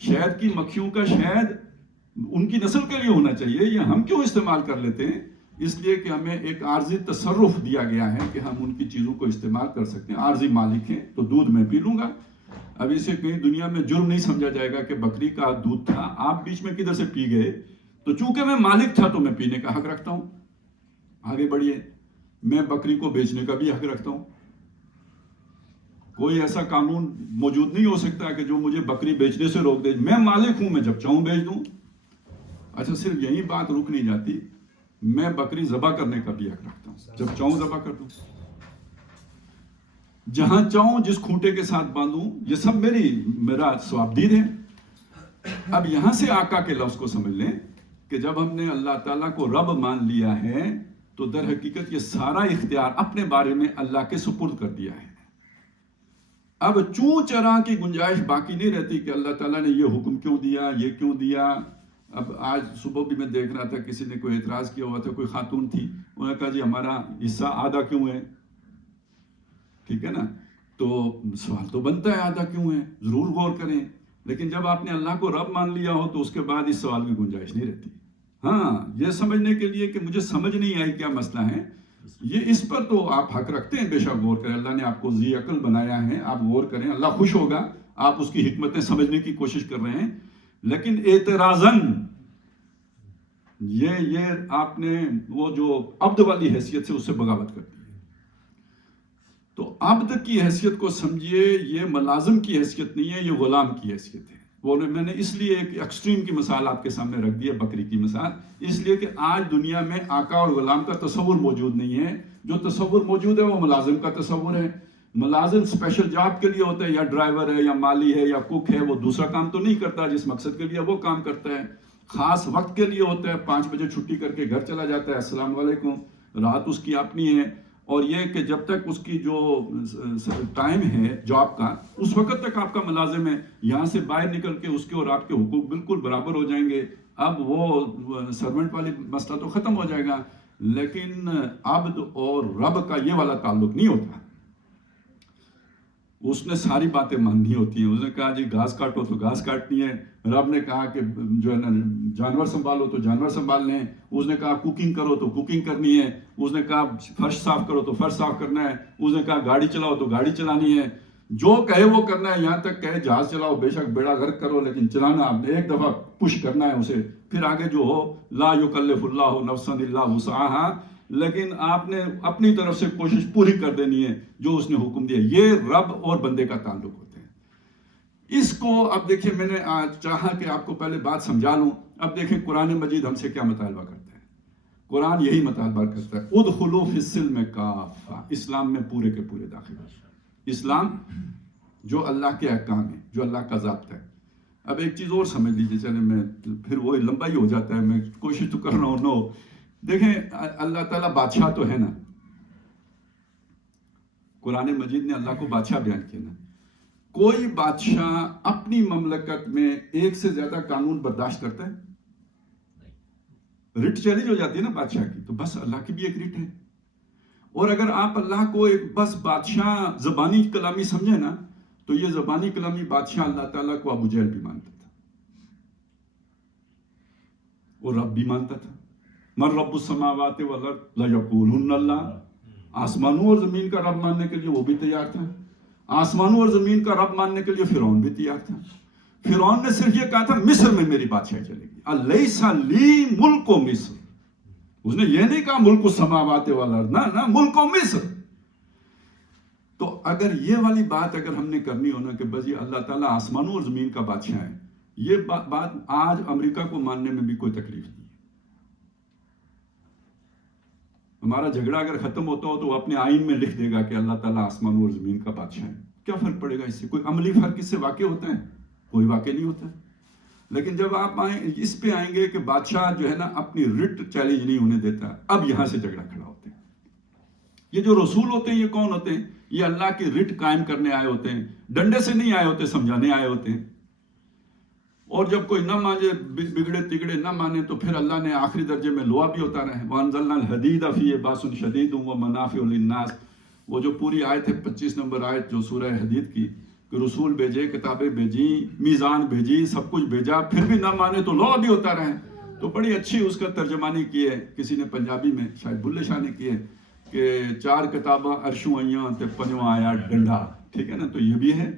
شہد کی مکھیوں کا شہد ان کی نسل کے لیے ہونا چاہیے، یہ ہم کیوں استعمال کر لیتے ہیں؟ اس لیے کہ ہمیں ایک عارضی تصرف دیا گیا ہے کہ ہم ان کی چیزوں کو استعمال کر سکتے ہیں، عارضی مالک ہیں تو دودھ میں پی لوں گا۔ اب اسے کہیں دنیا میں جرم نہیں سمجھا جائے گا کہ بکری کا دودھ تھا، آپ بیچ میں کدھر سے پی گئے، تو چونکہ میں مالک تھا تو میں پینے کا حق رکھتا ہوں۔ آگے بڑھیے، میں بکری کو بیچنے کا بھی حق رکھتا ہوں۔ کوئی ایسا قانون موجود نہیں ہو سکتا کہ جو مجھے بکری بیچنے سے روک دے، میں مالک ہوں، میں جب چاہوں بیچ دوں۔ اچھا، صرف یہی بات رک نہیں جاتی، میں بکری ذبح کرنے کا بھی حق رکھتا ہوں، جب چاہوں ذبح کر دوں، جہاں چاہوں جس کھوٹے کے ساتھ باندھوں، یہ سب میرا ثوابدید ہے۔ اب یہاں سے آقا کے لفظ کو سمجھ لیں کہ جب ہم نے اللہ تعالیٰ کو رب مان لیا ہے تو در حقیقت یہ سارا اختیار اپنے بارے میں اللہ کے سپرد کر دیا ہے۔ اب چوں چرا کی گنجائش باقی نہیں رہتی کہ اللہ تعالیٰ نے یہ حکم کیوں دیا، یہ کیوں دیا۔ اب آج صبح بھی میں دیکھ رہا تھا، کسی نے کوئی اعتراض کیا ہوا تھا، کوئی خاتون تھی، انہوں نے کہا جی ہمارا حصہ آدھا کیوں ہے؟ ٹھیک ہے نا، تو سوال تو بنتا ہے آدھا کیوں ہے، ضرور غور کریں، لیکن جب آپ نے اللہ کو رب مان لیا ہو تو اس کے بعد اس سوال کی گنجائش نہیں رہتی۔ ہاں، یہ سمجھنے کے لیے کہ مجھے سمجھ نہیں آئی کیا مسئلہ ہے، یہ اس پر تو آپ حق رکھتے ہیں، بے شک غور کریں، اللہ نے آپ کو ذی عقل بنایا ہے، آپ غور کریں، اللہ خوش ہوگا، آپ اس کی حکمتیں سمجھنے کی کوشش کر رہے ہیں، لیکن اعتراضاً یہ آپ نے وہ جو عبد والی حیثیت سے اس سے بغاوت کر دی ہے۔ تو عبد کی حیثیت کو سمجھیے، یہ ملازم کی حیثیت نہیں ہے، یہ غلام کی حیثیت ہے۔ وہ میں نے اس لیے ایک ایکسٹریم کی مثال آپ کے سامنے رکھ دی ہے، بکری کی مثال، اس لیے کہ آج دنیا میں آقا اور غلام کا تصور موجود نہیں ہے، جو تصور موجود ہے وہ ملازم کا تصور ہے۔ ملازم اسپیشل جاب کے لیے ہوتا ہے، یا ڈرائیور ہے یا مالی ہے یا کوک ہے، وہ دوسرا کام تو نہیں کرتا جس مقصد کے لیے وہ کام کرتا ہے، خاص وقت کے لیے ہوتا ہے، 5 بجے چھٹی کر کے گھر چلا جاتا ہے، السلام علیکم، رات اس کی اپنی ہے، اور یہ کہ جب تک اس کی جو ٹائم ہے جاب کا، اس وقت تک آپ کا ملازم ہے، یہاں سے باہر نکل کے اس کے اور آپ کے حقوق بالکل برابر ہو جائیں گے، اب وہ سرونٹ والی مسئلہ تو ختم ہو جائے گا، لیکن عبد اور رب کا یہ والا تعلق نہیں ہوتا۔ اس نے ساری باتیں ماننی ہوتی ہیں، اس نے کہا جی گھاس کاٹو تو گھاس کاٹنی ہے، رب نے کہا کہ جو ہے نا جانور سنبھالو تو جانور سنبھالنے ہیں، اس نے کہا کوکنگ کرو تو کوکنگ کرنی ہے، اس نے کہا فرش صاف کرو تو فرش صاف کرنا ہے، اس نے کہا گاڑی چلاؤ تو گاڑی چلانی ہے، جو کہے وہ کرنا ہے، یہاں تک کہے جہاز چلاؤ، بے شک بیڑا غرق کرو، لیکن چلانا آپ نے ایک دفعہ پش کرنا ہے اسے، پھر آگے جو ہو لا یکلف اللہ نفسا الا وسعها، لیکن آپ نے اپنی طرف سے کوشش پوری کر دینی ہے جو اس نے حکم دیا۔ یہ رب اور بندے کا تعلق ہوتا ہے۔ اس کو اب دیکھیں، میں نے چاہا کہ آپ کو پہلے بات سمجھا لوں، اب دیکھیں قرآن مجید ہم سے کیا مطالبہ کرتا ہے۔ قرآن یہی مطالبہ کرتا ہے، ادخلوا فی السلم کافہ، اسلام میں پورے کے پورے داخل ہو۔ اسلام جو اللہ کے احکام ہیں، جو اللہ کا ضابطہ ہے۔ اب ایک چیز اور سمجھ لیجیے، چلے میں پھر وہ لمبا ہی ہو جاتا ہے، میں کوشش تو کر رہا ہوں، نو دیکھیں اللہ تعالیٰ بادشاہ تو ہے نا، قرآن مجید نے اللہ کو بادشاہ بیان کیا نا، کوئی بادشاہ اپنی مملکت میں ایک سے زیادہ قانون برداشت کرتا ہے؟ رٹ چیلنج ہو جاتی ہے نا بادشاہ کی، تو بس اللہ کی بھی ایک رٹ ہے، اور اگر آپ اللہ کو ایک بس بادشاہ زبانی کلامی سمجھے نا، تو یہ زبانی کلامی بادشاہ اللہ تعالیٰ کو ابو جہل بھی مانتا تھا اور رب بھی مانتا تھا۔ من رب السماوات والارض لیقولن اللہ، آسمانوں اور زمین کا رب ماننے کے لیے وہ بھی تیار تھا، آسمانوں اور زمین کا رب ماننے کے لیے فرعون بھی تیار تھا۔ فرعون نے صرف یہ کہا تھا مصر میں میری بادشاہی چلے گی، الیس لی ملک مصر، اس نے یہ نہیں کہا ملک السماوات والارض، نہ ملک مصر۔ تو اگر یہ والی بات اگر ہم نے کرنی ہونا کہ بس یہ اللہ تعالیٰ آسمانوں اور زمین کا بادشاہ ہے، یہ بات آج امریکہ کو ماننے میں بھی کوئی تکلیف نہیں ہے۔ ہمارا جھگڑا اگر ختم ہوتا ہو تو وہ اپنے آئین میں لکھ دے گا کہ اللہ تعالیٰ آسمانوں اور زمین کا بادشاہ ہے، کیا فرق پڑے گا اس سے؟ کوئی عملی فرق اس سے واقع ہوتا ہے؟ کوئی واقع نہیں ہوتا ہے۔ لیکن جب آپ اس پہ آئیں گے کہ بادشاہ جو ہے نا اپنی رٹ چیلنج نہیں ہونے دیتا، اب یہاں سے جھگڑا کھڑا ہوتا ہے۔ یہ جو رسول ہوتے ہیں یہ کون ہوتے ہیں؟ یہ اللہ کی رٹ قائم کرنے آئے ہوتے ہیں، ڈنڈے سے نہیں آئے ہوتے، سمجھانے آئے ہوتے ہیں۔ اور جب کوئی نہ مانے، بگڑے تگڑے نہ مانے، تو پھر اللہ نے آخری درجے میں لوہا بھی اتارا ہے، وَأَنزَلْنَا الْحَدِيدَ فِيهِ بَأْسٌ شَدِيدٌ وَمَنَافِعُ لِلنَّاسِ، وہ جو پوری آیت ہے 25 نمبر آیت جو سورہ حدید کی، کہ رسول بھیجے، کتابیں بھیجی، میزان بھیجی، سب کچھ بھیجا، پھر بھی نہ مانے تو لو بھی ہوتا رہے. تو بڑی اچھی اس کا ترجمانی کی ہے کسی نے پنجابی میں، شاید بلے شاہ نے کی ہے، کہ 4 کتاباں عرشوں آئیاں تے 5واں آیا ڈنڈا. ٹھیک ہے نا. تو یہ بھی ہے.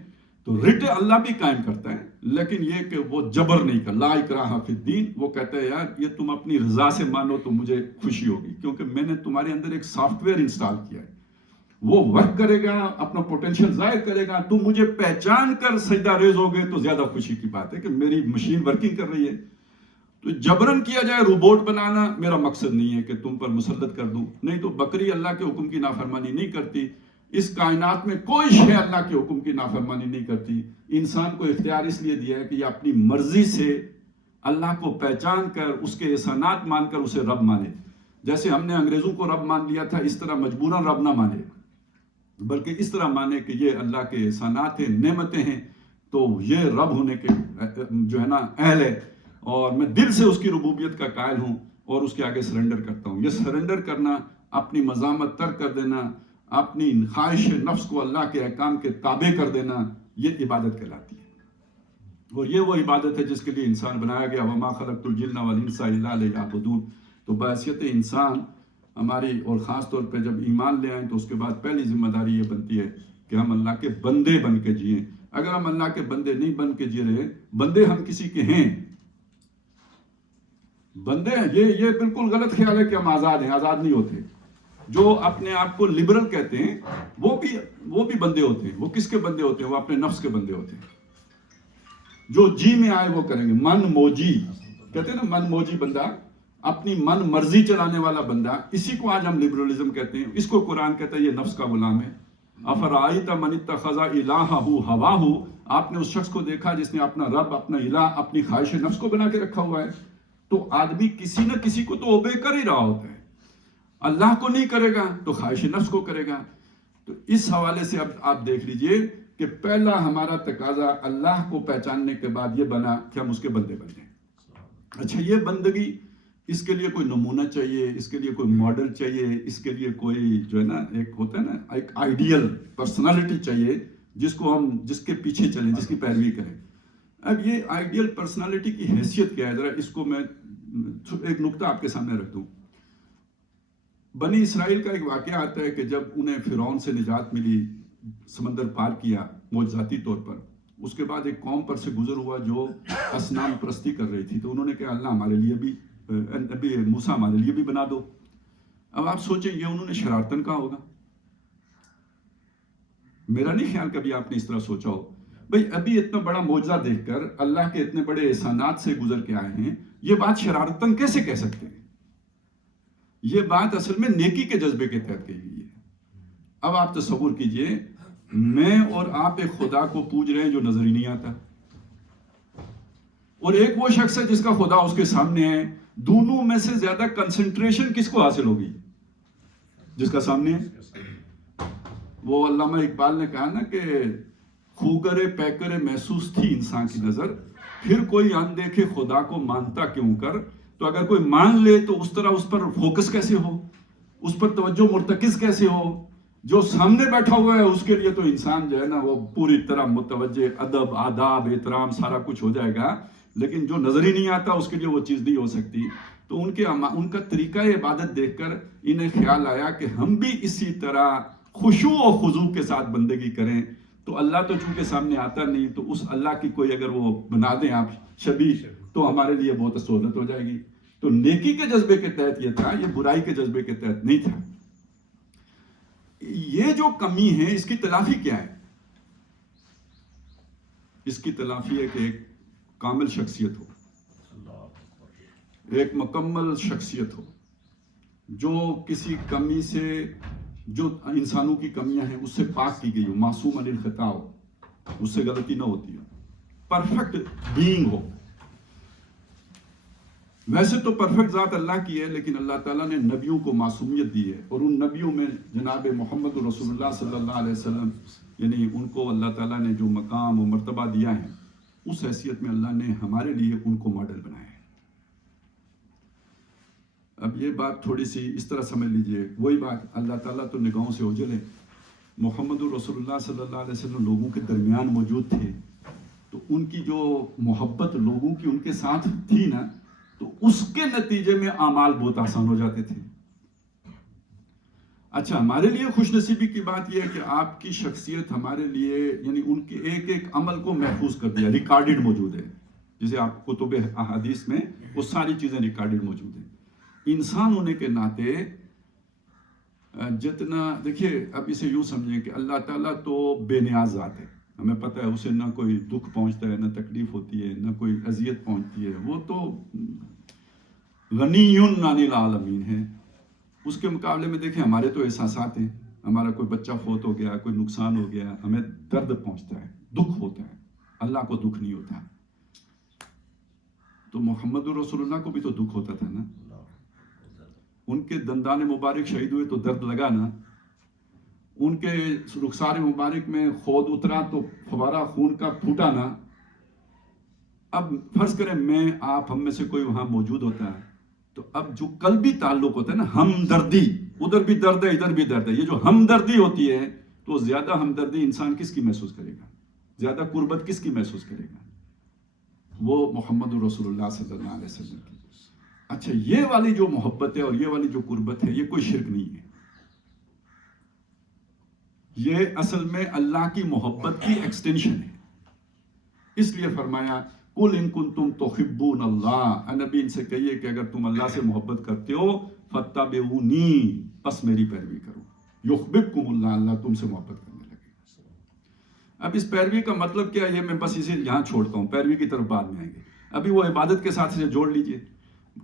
تو رٹ اللہ بھی قائم کرتا ہے، لیکن یہ کہ وہ جبر نہیں کر، لا اکراہ فی الدین. وہ کہتا ہے یار یہ تم اپنی رضا سے مانو تو مجھے خوشی ہوگی، کیونکہ میں نے تمہارے اندر ایک سافٹ ویئر انسٹال کیا ہے، وہ ورک کرے گا، اپنا پوٹینشیل ظاہر کرے گا. تم مجھے پہچان کر سجدہ ریز ہوگے تو زیادہ خوشی کی بات ہے کہ میری مشین ورکنگ کر رہی ہے. تو جبرن کیا جائے روبوٹ بنانا میرا مقصد نہیں ہے کہ تم پر مسلط کر دوں. نہیں تو بکری اللہ کے حکم کی نافرمانی نہیں کرتی. اس کائنات میں کوئی شے اللہ کے حکم کی نافرمانی نہیں کرتی. انسان کو اختیار اس لیے دیا ہے کہ یہ اپنی مرضی سے اللہ کو پہچان کر اس کے احسانات مان کر اسے رب مانے. جیسے ہم نے انگریزوں کو رب مان لیا تھا، اس طرح مجبوراً رب نہ مانے، بلکہ اس طرح مانے کہ یہ اللہ کے احسانات ہیں، نعمتیں ہیں، تو یہ رب ہونے کے جو ہے نا اہل ہے، اور میں دل سے اس کی ربوبیت کا قائل ہوں اور اس کے آگے سرنڈر کرتا ہوں. یہ سرنڈر کرنا، اپنی مزاحمت ترک کر دینا، اپنی خواہش نفس کو اللہ کے احکام کے تابع کر دینا، یہ عبادت کہلاتی ہے. اور یہ وہ عبادت ہے جس کے لیے انسان بنایا گیا. وما خلقت الجن والانس الا لیعبدون. تو بحیثیت انسان ہماری، اور خاص طور پہ جب ایمان لے آئیں تو اس کے بعد پہلی ذمہ داری یہ بنتی ہے کہ ہم اللہ کے بندے بن کے جئیں. اگر ہم اللہ کے بندے نہیں بن کے جی رہے، بندے ہم کسی کے ہیں، بندے ہیں، یہ بالکل غلط خیال ہے کہ ہم آزاد ہیں. آزاد نہیں ہوتے. جو اپنے آپ کو لبرل کہتے ہیں وہ بھی بندے ہوتے ہیں. وہ کس کے بندے ہوتے ہیں؟ وہ اپنے نفس کے بندے ہوتے ہیں. جو جی میں آئے وہ کریں گے. من موجی کہتے ہیں نا، من موجی بندہ، اپنی من مرضی چلانے والا بندہ، اسی کو آج ہم لبرلزم کہتے ہیں. اس کو قرآن کہتا ہے یہ نفس کا غلام ہے. افرائیت من اتخذ الہہ ہواہ. آپ نے اس شخص کو دیکھا جس نے اپنا رب، اپنا الہ، اپنی خواہش نفس کو بنا کے رکھا ہوا ہے. تو آدمی کسی نہ کسی کو تو اوبے کر ہی رہا ہوتا ہے. اللہ کو نہیں کرے گا تو خواہش نفس کو کرے گا. تو اس حوالے سے اب آپ دیکھ لیجئے کہ پہلا ہمارا تقاضا اللہ کو پہچاننے کے بعد یہ بنا کہ ہم اس کے بندے بن جائیں. اچھا، یہ بندگی، اس کے لیے کوئی نمونہ چاہیے، اس کے لیے کوئی ماڈل چاہیے، اس کے لیے کوئی جو ہے نا ایک ہوتا ہے نا ایک آئیڈیل پرسنالٹی چاہیے جس کے پیچھے چلیں، جس کی پیروی کریں. اب یہ آئیڈیل پرسنالٹی کی حیثیت کیا ہے؟ ذرا اس کو میں ایک نقطہ آپ کے سامنے رکھ دوں. بنی اسرائیل کا ایک واقعہ آتا ہے کہ جب انہیں فرعون سے نجات ملی، سمندر پار کیا معجزاتی طور پر، اس کے بعد ایک قوم پر سے گزر ہوا جو اصنام پرستی کر رہی تھی. تو انہوں نے کہا اللہ ہمارے لیے بھی، نبی موسیٰ ہمارے لیے بھی بنا دو. اب آپ سوچیں یہ انہوں نے شرارتن کہا ہوگا؟ میرا نہیں خیال کبھی آپ نے اس طرح سوچا ہو. بھئی ابھی اتنا بڑا معجزہ دیکھ کر، اللہ کے اتنے بڑے احسانات سے گزر کے آئے ہیں، یہ بات شرارتن کیسے کہہ سکتے ہیں؟ یہ بات اصل میں نیکی کے جذبے کے تحت کہی گئی ہے. اب آپ تصور کیجئے، میں اور آپ ایک خدا کو پوج رہے ہیں جو نظر ہی نہیں آتا، اور ایک وہ شخص ہے جس کا خدا اس کے سامنے ہے. دونوں میں سے زیادہ کنسنٹریشن کس کو حاصل ہوگی؟ جس کا سامنے ہے. وہ علامہ اقبال نے کہا نا کہ خوگرے پیکرے محسوس تھی انسان کی نظر، پھر کوئی اندیکھے خدا کو مانتا کیوں کر. تو اگر کوئی مان لے تو اس طرح اس پر فوکس کیسے ہو، اس پر توجہ مرتکز کیسے ہو؟ جو سامنے بیٹھا ہوا ہے اس کے لیے تو انسان جو ہے نا وہ پوری طرح متوجہ، ادب، آداب، احترام سارا کچھ ہو جائے گا، لیکن جو نظر ہی نہیں آتا اس کے لیے وہ چیز نہیں ہو سکتی. تو ان کا طریقہ عبادت دیکھ کر انہیں خیال آیا کہ ہم بھی اسی طرح خشوع و خضوع کے ساتھ بندگی کریں. تو اللہ تو چونکہ سامنے آتا نہیں، تو اس اللہ کی کوئی اگر وہ بنا دیں آپ شبیہ، تو ہمارے لیے بہت سہولت ہو جائے گی. تو نیکی کے جذبے کے تحت یہ تھا، یہ برائی کے جذبے کے تحت نہیں تھا. یہ جو کمی ہے اس کی تلافی کیا ہے؟ اس کی تلافی ہے کہ ایک کامل شخصیت ہو، ایک مکمل شخصیت ہو، جو کسی کمی سے، جو انسانوں کی کمیاں ہیں اس سے پاک کی گئی ہو، معصوم عن الخطا ہو، اس سے غلطی نہ ہوتی ہو، پرفیکٹ بینگ ہو. ویسے تو پرفیکٹ ذات اللہ کی ہے، لیکن اللہ تعالیٰ نے نبیوں کو معصومیت دی ہے، اور ان نبیوں میں جناب محمد رسول اللہ صلی اللہ علیہ وسلم، یعنی ان کو اللہ تعالیٰ نے جو مقام و مرتبہ دیا ہے، اس حیثیت میں اللہ نے ہمارے لیے ان کو ماڈل بنایا ہے. اب یہ بات تھوڑی سی اس طرح سمجھ لیجئے، وہی بات، اللہ تعالیٰ تو نگاہوں سے اوجھل ہے، محمد رسول اللہ صلی اللہ علیہ وسلم لوگوں کے درمیان موجود تھے تو ان کی جو محبت لوگوں کی ان کے ساتھ تھی نا، تو اس کے نتیجے میں اعمال بہت آسان ہو جاتے تھے۔ اچھا، ہمارے لیے خوش نصیبی کی بات یہ ہے کہ آپ کی شخصیت ہمارے لیے یعنی ان کے ایک ایک عمل کو محفوظ کر دیا، ریکارڈڈ موجود ہے، جسے آپ کتب احادیث میں وہ ساری چیزیں ریکارڈڈ موجود ہیں۔ انسان ہونے کے ناطے جتنا دیکھیے، اب اسے یوں سمجھیں کہ اللہ تعالیٰ تو بے نیاز ذات ہے، ہمیں پتہ ہے اسے نہ کوئی دکھ پہنچتا ہے، نہ تکلیف ہوتی ہے، نہ کوئی اذیت پہنچتی ہے، وہ تو غنی عن العالمین ہے۔ اس کے مقابلے میں دیکھیں ہمارے تو احساسات ہیں، ہمارا کوئی بچہ فوت ہو گیا، کوئی نقصان ہو گیا، ہمیں درد پہنچتا ہے، دکھ ہوتا ہے، اللہ کو دکھ نہیں ہوتا۔ تو محمد رسول اللہ کو بھی تو دکھ ہوتا تھا نا، ان کے دندان مبارک شہید ہوئے تو درد لگا نا، ان کے رخسار مبارک میں خود اترا تو فوارہ خون کا پھوٹا نا۔ اب فرض کریں میں آپ ہم میں سے کوئی وہاں موجود ہوتا ہے تو اب جو قلبی تعلق ہوتا ہے نا، ہمدردی، ادھر بھی درد ہے ادھر بھی درد ہے، یہ جو ہمدردی ہوتی ہے تو زیادہ ہمدردی انسان کس کی محسوس کرے گا، زیادہ قربت کس کی محسوس کرے گا؟ وہ محمد رسول اللہ صلی اللہ علیہ وسلم کی۔ اچھا، یہ والی جو محبت ہے اور یہ والی جو قربت ہے، یہ کوئی شرک نہیں ہے، یہ اصل میں اللہ کی محبت کی ایکسٹینشن ہے۔ اس لیے فرمایا قُلْ إِن كُنْتُمْ تُحِبُّونَ اللَّهَ، اے نبی ان سے کہیے کہ اگر تم اللہ سے محبت کرتے ہو فَاتَّبِعُونِي، پس میری پیروی کرو، يُحْبِبْكُمُ اللَّهُ، اللہ تم سے محبت کرنے لگے۔ اب اس پیروی کا مطلب کیا ہے، یہ میں بس اسے یہاں چھوڑتا ہوں، پیروی کی طرف بعد میں آئیں گے۔ ابھی وہ عبادت کے ساتھ اسے جوڑ لیجئے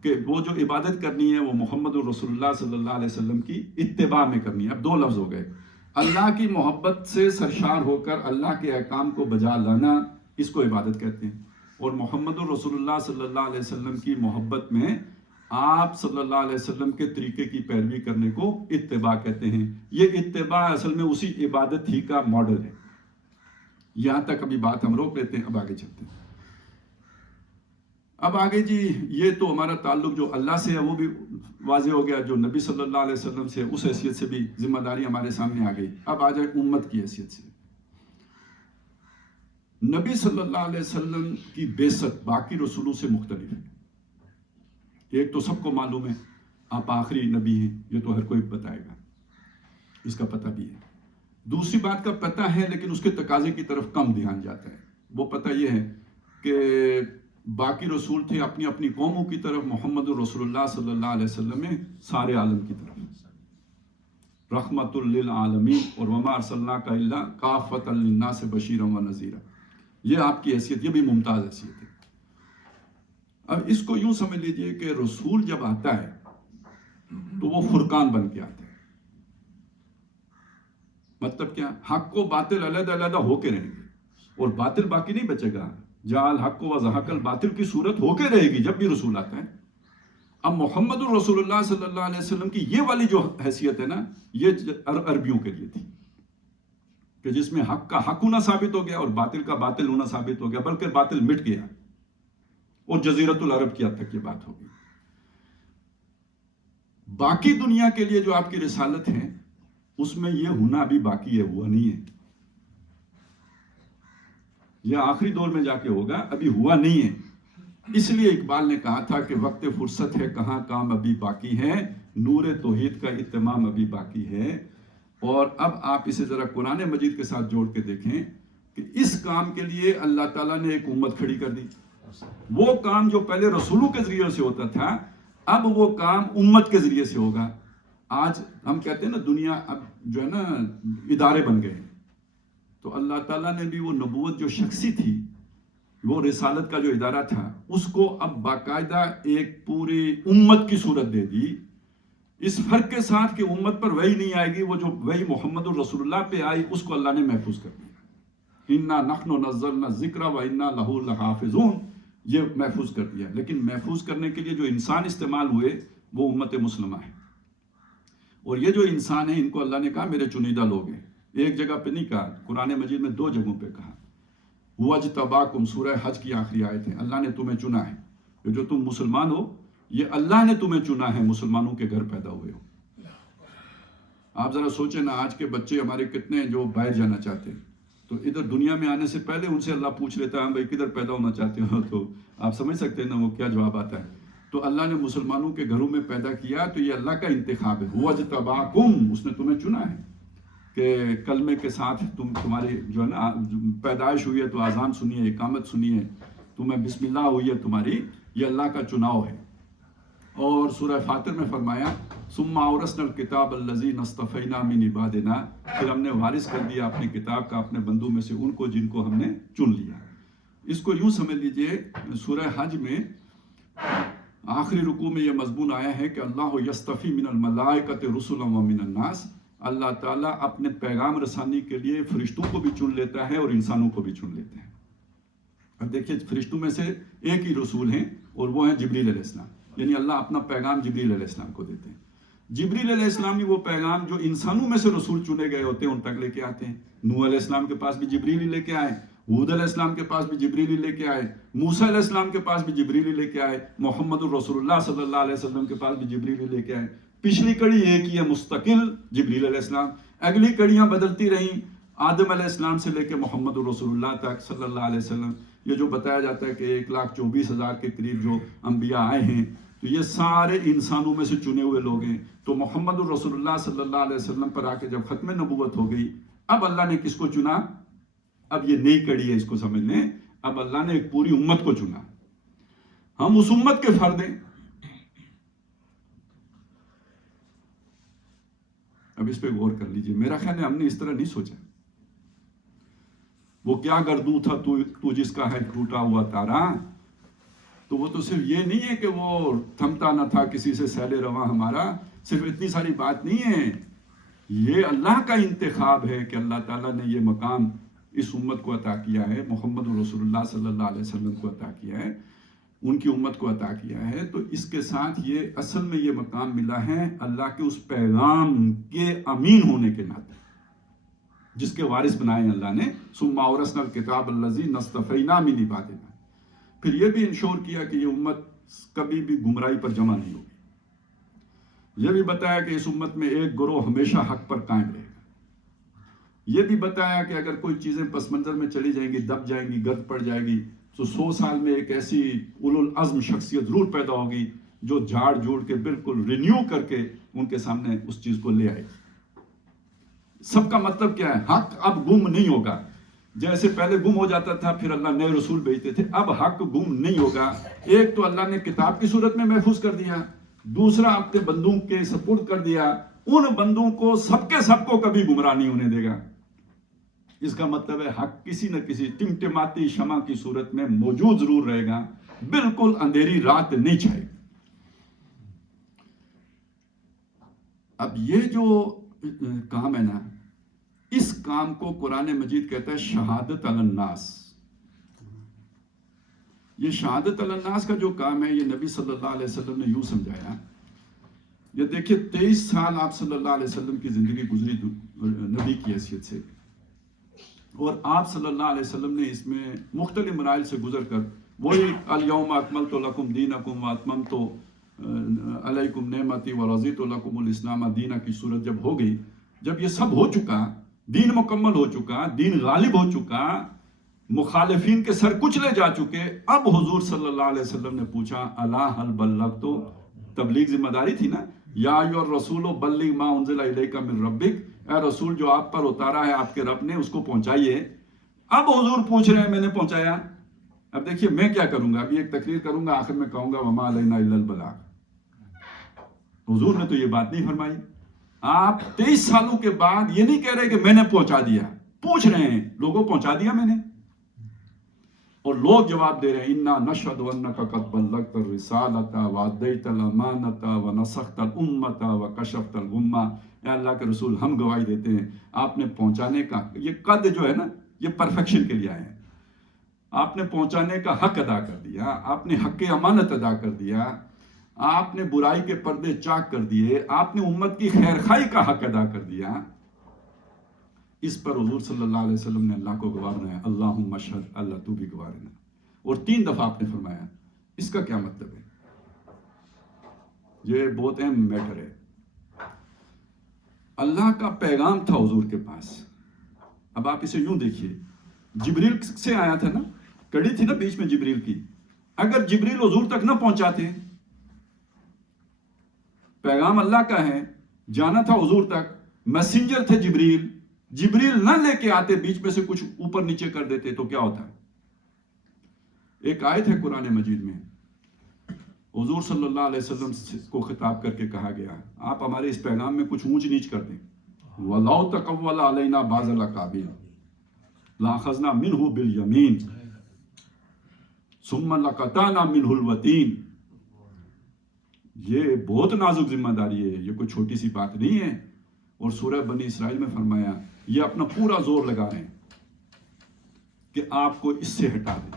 کہ وہ جو عبادت کرنی ہے وہ محمد رسول اللہ صلی اللہ علیہ وسلم کی اتباع میں کرنی ہے۔ اب دو لفظ ہو گئے، اللہ کی محبت سے سرشار ہو کر اللہ کے احکام کو بجا لانا، اس کو عبادت کہتے ہیں، اور محمد رسول اللہ صلی اللہ علیہ وسلم کی محبت میں آپ صلی اللہ علیہ وسلم کے طریقے کی پیروی کرنے کو اتباع کہتے ہیں۔ یہ اتباع اصل میں اسی عبادت ہی کا ماڈل ہے۔ یہاں تک ابھی بات ہم روک لیتے ہیں، اب آگے چلتے ہیں۔ اب آگے جی، یہ تو ہمارا تعلق جو اللہ سے ہے وہ بھی واضح ہو گیا، جو نبی صلی اللہ علیہ وسلم سے اس حیثیت سے بھی ذمہ داری ہمارے سامنے آ گئی۔ اب آ جائے امت کی حیثیت سے۔ نبی صلی اللہ علیہ وسلم کی بعثت باقی رسولوں سے مختلف ہے۔ ایک تو سب کو معلوم ہے، آپ آخری نبی ہیں، یہ تو ہر کوئی بتائے گا، اس کا پتہ بھی ہے۔ دوسری بات کا پتہ ہے لیکن اس کے تقاضے کی طرف کم دھیان جاتا ہے۔ وہ پتہ یہ ہے کہ باقی رسول تھے اپنی اپنی قوموں کی طرف، محمد رسول اللہ صلی اللہ علیہ وسلم میں سارے عالم کی طرف، رحمت للعالمین، اور وما ارسلناک الا کافۃ للناس بشیرا ونذیرا، یہ آپ کی حیثیت، یہ بھی ممتاز حیثیت ہے۔ اب اس کو یوں سمجھ لیجئے کہ رسول جب آتا ہے تو وہ فرقان بن کے آتا ہے۔ مطلب کیا؟ حق و باطل علیحدہ علیحدہ ہو کے رہیں گے اور باطل باقی نہیں بچے گا، جعل حق و زحق الباطل کی صورت ہو کے رہے گی جب بھی رسول آتا ہے۔ اب محمد الرسول اللہ صلی اللہ علیہ وسلم کی یہ والی جو حیثیت ہے نا، یہ عربیوں کے لیے تھی کہ جس میں حق کا حق ہونا ثابت ہو گیا اور باطل کا باطل ہونا ثابت ہو گیا، بلکہ باطل مٹ گیا، اور جزیرۃ العرب کی حد تک یہ بات ہوگی۔ باقی دنیا کے لیے جو آپ کی رسالت ہے اس میں یہ ہونا ابھی باقی ہے، ہوا نہیں ہے، یہ آخری دور میں جا کے ہوگا، ابھی ہوا نہیں ہے۔ اس لیے اقبال نے کہا تھا کہ وقت فرصت ہے کہاں کام ابھی باقی ہے، نور توحید کا اتمام ابھی باقی ہے۔ اور اب آپ اسے ذرا قرآن مجید کے ساتھ جوڑ کے دیکھیں کہ اس کام کے لیے اللہ تعالیٰ نے ایک امت کھڑی کر دی۔ وہ کام جو پہلے رسولوں کے ذریعے سے ہوتا تھا، اب وہ کام امت کے ذریعے سے ہوگا۔ آج ہم کہتے ہیں نا دنیا اب جو ہے نا ادارے بن گئے، تو اللہ تعالیٰ نے بھی وہ نبوت جو شخصی تھی، وہ رسالت کا جو ادارہ تھا، اس کو اب باقاعدہ ایک پوری امت کی صورت دے دی، اس فرق کے ساتھ کہ امت پر وحی نہیں آئے گی، وہ جو وحی محمد الرسول اللہ پہ آئی اس کو اللہ نے محفوظ کر دیا۔ اِنَّا نَحْنُ نَزَّلْنَا الذِّكْرَ وَإِنَّا لَهُ لَحَافِظُونَ، یہ محفوظ کر دیا۔ لیکن محفوظ کرنے کے لیے جو انسان استعمال ہوئے وہ امت مسلمہ ہے، اور یہ جو انسان ہیں ان کو اللہ نے کہا میرے چنیدہ لوگ ہیں۔ ایک جگہ پہ نہیں کہا، قرآن مجید میں 2 جگہوں پہ کہا۔ وَاجْتَبَاكُمْ، سورہ حج کی آخری آیت ہے، اللہ نے تمہیں چنا ہے، جو تم مسلمان ہو، یہ اللہ نے تمہیں چنا ہے، مسلمانوں کے گھر پیدا ہوئے ہو۔ آپ ذرا سوچیں نا، آج کے بچے ہمارے کتنے جو باہر جانا چاہتے ہیں، تو ادھر دنیا میں آنے سے پہلے ان سے اللہ پوچھ لیتا ہے بھائی کدھر پیدا ہونا چاہتے ہو، تو آپ سمجھ سکتے ہیں نا وہ کیا جواب آتا ہے۔ تو اللہ نے مسلمانوں کے گھروں میں پیدا کیا تو یہ اللہ کا انتخاب ہے، هو اجتباکم، اس نے تمہیں چنا ہے کہ کلمے کے ساتھ تمہاری جو ہے نا پیدائش ہوئی ہے تو اذان سنی ہے، اقامت سنی ہے، تمہیں بسم اللہ ہوئی ہے تمہاری، یہ اللہ کا چناؤ ہے۔ اور سورہ فاطر میں فرمایا ثم اورثنا الکتاب الذین اصطفینا من عبادنا، پھر ہم نے وارث کر دیا اپنی کتاب کا اپنے بندوں میں سے ان کو جن کو ہم نے چن لیا۔ اس کو یوں سمجھ لیجئے، سورہ حج میں آخری رکوع میں یہ مضمون آیا ہے کہ اللہ یصطفی من الملائکۃ رسلا ومن الناس، اللہ تعالیٰ اپنے پیغام رسانی کے لیے فرشتوں کو بھی چن لیتا ہے اور انسانوں کو بھی چن لیتا ہے۔ اب دیکھیے فرشتوں میں سے ایک ہی رسول ہیں اور وہ ہیں جبریل علیہ السلام، یعنی اللہ اپنا پیغام جبریل علیہ السلام کو دیتے ہیں۔ جبریل علیہ السلام نے وہ پیغام جو انسانوں میں سے رسول چنے گئے ہوتے ہیں ان تک لے کے آتے ہیں۔ نوح علیہ السلام کے پاس بھی جبریل ہی لے کے آئے، ہود علیہ السلام کے پاس بھی جبریل ہی لے کے آئے، موسیٰ علیہ السلام کے پاس بھی جبریل ہی لے کے آئے، محمد الرسول اللہ صلی اللہ علیہ وسلم کے پاس بھی جبریل ہی لے کے آئے۔ پچھلی کڑی ایک ہی ہے مستقل، جبریل علیہ السلام، اگلی کڑیاں بدلتی رہیں آدم علیہ السلام سے لے کے محمد الرسول اللہ تک صلی اللہ علیہ وسلم۔ یہ جو بتایا جاتا ہے کہ 1,24,000 کے قریب جو انبیاء آئے ہیں تو یہ سارے انسانوں میں سے چنے ہوئے لوگ ہیں۔ تو محمد الرسول اللہ صلی اللہ علیہ وسلم پر آ کے جب ختم نبوت ہو گئی، اب اللہ نے کس کو چنا؟ اب یہ نئی کڑی ہے، اس کو سمجھ لیں، اب اللہ نے ایک پوری امت کو چنا، ہم اس امت کے فرد ہیں۔ اب اس پہ غور کر لیجئے، میرا خیال ہے ہم نے اس طرح نہیں سوچا۔ وہ کیا گردو تھا تو جس کا ہے ٹوٹا ہوا تارا، تو وہ تو صرف یہ نہیں ہے کہ وہ تھمتا نہ تھا کسی سے سیل رواں ہمارا، صرف اتنی ساری بات نہیں ہے، یہ اللہ کا انتخاب ہے کہ اللہ تعالیٰ نے یہ مقام اس امت کو عطا کیا ہے، محمد رسول اللہ صلی اللہ علیہ وسلم کو عطا کیا ہے، ان کی امت کو عطا کیا ہے۔ تو اس کے ساتھ یہ اصل میں یہ مقام ملا ہے اللہ کے اس پیغام کے امین ہونے کے ناطے، جس کے وارث بنائے ہیں اللہ نے، ثم اورثنا الکتاب الذین اصطفینا من عبادنا۔ پھر یہ بھی انشور کیا کہ یہ امت کبھی بھی گمراہی پر جمع نہیں ہوگی۔ یہ بھی بتایا کہ اس امت میں ایک گروہ ہمیشہ حق پر قائم رہے گا۔ یہ بھی بتایا کہ اگر کوئی چیزیں پس منظر میں چلی جائیں گی، دب جائیں گی، گرد پڑ جائے گی، تو 100 سال میں ایک ایسی اولو العزم شخصیت ضرور پیدا ہوگی جو جھاڑ جوڑ کے بالکل رینیو کر کے ان کے سامنے اس چیز کو لے آئے گی۔ سب کا مطلب کیا ہے؟ حق اب گم نہیں ہوگا۔ جیسے پہلے گم ہو جاتا تھا پھر اللہ نئے رسول بھیجتے تھے، اب حق گم نہیں ہوگا۔ ایک تو اللہ نے کتاب کی صورت میں محفوظ کر دیا، دوسرا اپنے بندوں کے سپرد کر دیا، ان بندوں کو سب کے سب کو کبھی گمراہ نہیں ہونے دے گا۔ اس کا مطلب ہے حق کسی نہ کسی ٹمٹماتی شمع کی صورت میں موجود ضرور رہے گا، بالکل اندھیری رات نہیں چھائے گی۔ اب یہ جو کام ہے نا، اس کام کو قرآن مجید کہتا ہے شہادت علی الناس۔ یہ شہادت علی الناس کا جو کام ہے، یہ نبی صلی اللہ علیہ وسلم نے یوں سمجھایا۔ یہ دیکھیے 23 سال آپ صلی اللہ علیہ وسلم کی زندگی گزری نبی کی حیثیت سے، اور آپ صلی اللہ علیہ وسلم نے اس میں مختلف مراحل سے گزر کر وہی الیوم اکملت لکم دینکم واتممت علیکم نعمتی ورضیت لکم الاسلام دینا کی صورت جب ہو گئی، جب یہ سب ہو چکا، دین مکمل ہو چکا، دین غالب ہو چکا، مخالفین کے سر کچلے جا چکے، اب حضور صلی اللہ علیہ وسلم نے پوچھا الا هل بلغت، تبلیغ ذمہ داری تھی نا، یا ایھا الرسول بلغ ما انزل الیک من ربک، اے رسول جو آپ پر اتارا ہے آپ کے رب نے اس کو پہنچائیے۔ اب حضور پوچھ رہے ہیں میں نے پہنچایا، اب دیکھیے میں کیا کروں گا، ابھی ایک تقریر کروں گا، آخر میں کہوں گا وما علینا الا البلاغ۔ حضور نے تو یہ بات نہیں فرمائی۔ آپ 23 سالوں کے بعد یہ نہیں کہہ رہے کہ میں نے پہنچا دیا، پوچھ رہے ہیں لوگوں پہنچا دیا میں نے، اور لوگ جواب دے رہے ہیں انا نشهد انک قد بلغت الرسالۃ وادیت الامانۃ ونصحت الامۃ وکشفت الغمۃ۔ اے اللہ کے رسول ہم گواہی دیتے ہیں آپ نے پہنچانے کا، یہ قد جو ہے نا یہ پرفیکشن کے لیے آئے ہیں، آپ نے پہنچانے کا حق ادا کر دیا، آپ نے حق امانت ادا کر دیا، آپ نے برائی کے پردے چاک کر دیے، آپ نے امت کی خیر خواہی کا حق ادا کر دیا۔ اس پر حضور صلی اللہ علیہ وسلم نے اللہ کو گواہ بنایا، اللہم اشہد، اللہ تو بھی گواہ رہنا، اور 3 دفعہ آپ نے فرمایا۔ اس کا کیا مطلب ہے؟ یہ بہت اہم میٹر ہے۔ اللہ کا پیغام تھا حضور کے پاس. اب آپ اسے یوں دیکھیے, جبریل سے آیا تھا نا, کڑی تھی نا بیچ میں جبریل کی. اگر جبریل حضور تک نہ پہنچاتے, پیغام اللہ کا ہے, جانا تھا حضور تک, میسنجر تھے جبریل, جبریل نہ لے کے آتے, بیچ میں سے کچھ اوپر نیچے کر دیتے تو کیا ہوتا ہے؟ ایک آیت ہے قرآن مجید میں, حضور صلی اللہ علیہ وسلم کو خطاب کر کے کہا گیا, آپ ہمارے اس پیغام میں کچھ اونچ نیچ کر دیں. وَلَوْ تَقَوَّلَ عَلَيْنَا بَعْضَ الْأَقَاوِيلِ لَأَخَذْنَا مِنْهُ بِالْيَمِينِ ثُمَّ لَقَطَعْنَا مِنْهُ الْوَتِينَ. یہ بہت نازک ذمہ داری ہے, یہ کوئی چھوٹی سی بات نہیں ہے. اور سورہ بنی اسرائیل میں فرمایا, یہ اپنا پورا زور لگا رہے ہیں کہ آپ کو اس سے ہٹا دیں.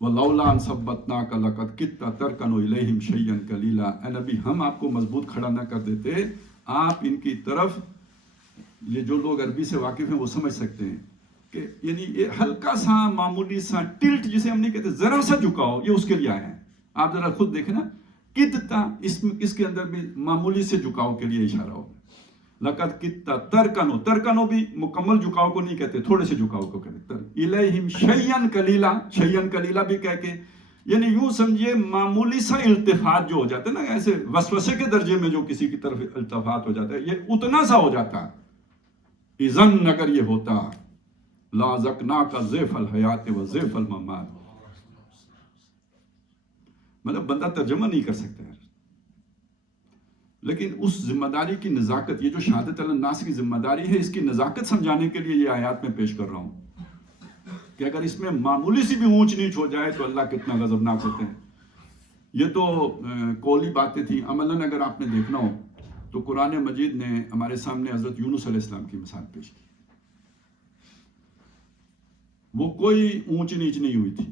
وَلَوْلَا أَن ثَبَّتْنَاكَ لَقَدْ كِدتَّ تَرْكَنُ إِلَيْهِمْ شَيْئًا قَلِيلًا. اے نبی, ہم آپ کو مضبوط کھڑا نہ کر دیتے, آپ ان کی طرف, یہ جو لوگ عربی سے واقف ہیں وہ سمجھ سکتے ہیں کہ یعنی یہ ہلکا سا معمولی سا ٹلٹ جسے ہم نہیں کہتے, ذرا سا جھکاؤ, یہ اس کے لیے آیا ہے. آپ ذرا خود دیکھیں نا, کدتا اس کے اندر بھی معمولی سے جھکاؤ کے لیے اشارہ ہو. لقد کدتا ترکنو, ترکنو بھی مکمل جھکاؤ کو نہیں کہتے, تھوڑے سے جھکاؤ کو کہتے. الیہم شیئن کلیلا, شیئن کلیلا بھی کہہ کے, یعنی یوں سمجھیے معمولی سا التفات جو ہو جاتا ہے نا, ایسے وسوسے کے درجے میں جو کسی کی طرف التفات ہو جاتا ہے, یہ اتنا سا ہو جاتا. اذن, اگر یہ ہوتا, لازقناک ضعف الحیات و ضعف الممات. مطلب بندہ ترجمہ نہیں کر سکتا ہے, لیکن اس ذمہ داری کی نزاکت, یہ جو شہادت علی الناس کی ذمہ داری ہے, اس کی نزاکت سمجھانے کے لیے یہ آیات میں پیش کر رہا ہوں کہ اگر اس میں معمولی سی بھی اونچ نیچ ہو جائے تو اللہ کتنا غضبناک ہوتے ہیں. یہ تو قولی باتیں تھیں. عملاً اگر آپ نے دیکھنا ہو تو قرآن مجید نے ہمارے سامنے حضرت یونس علیہ السلام کی مثال پیش کی. وہ کوئی اونچ نیچ نہیں ہوئی تھی,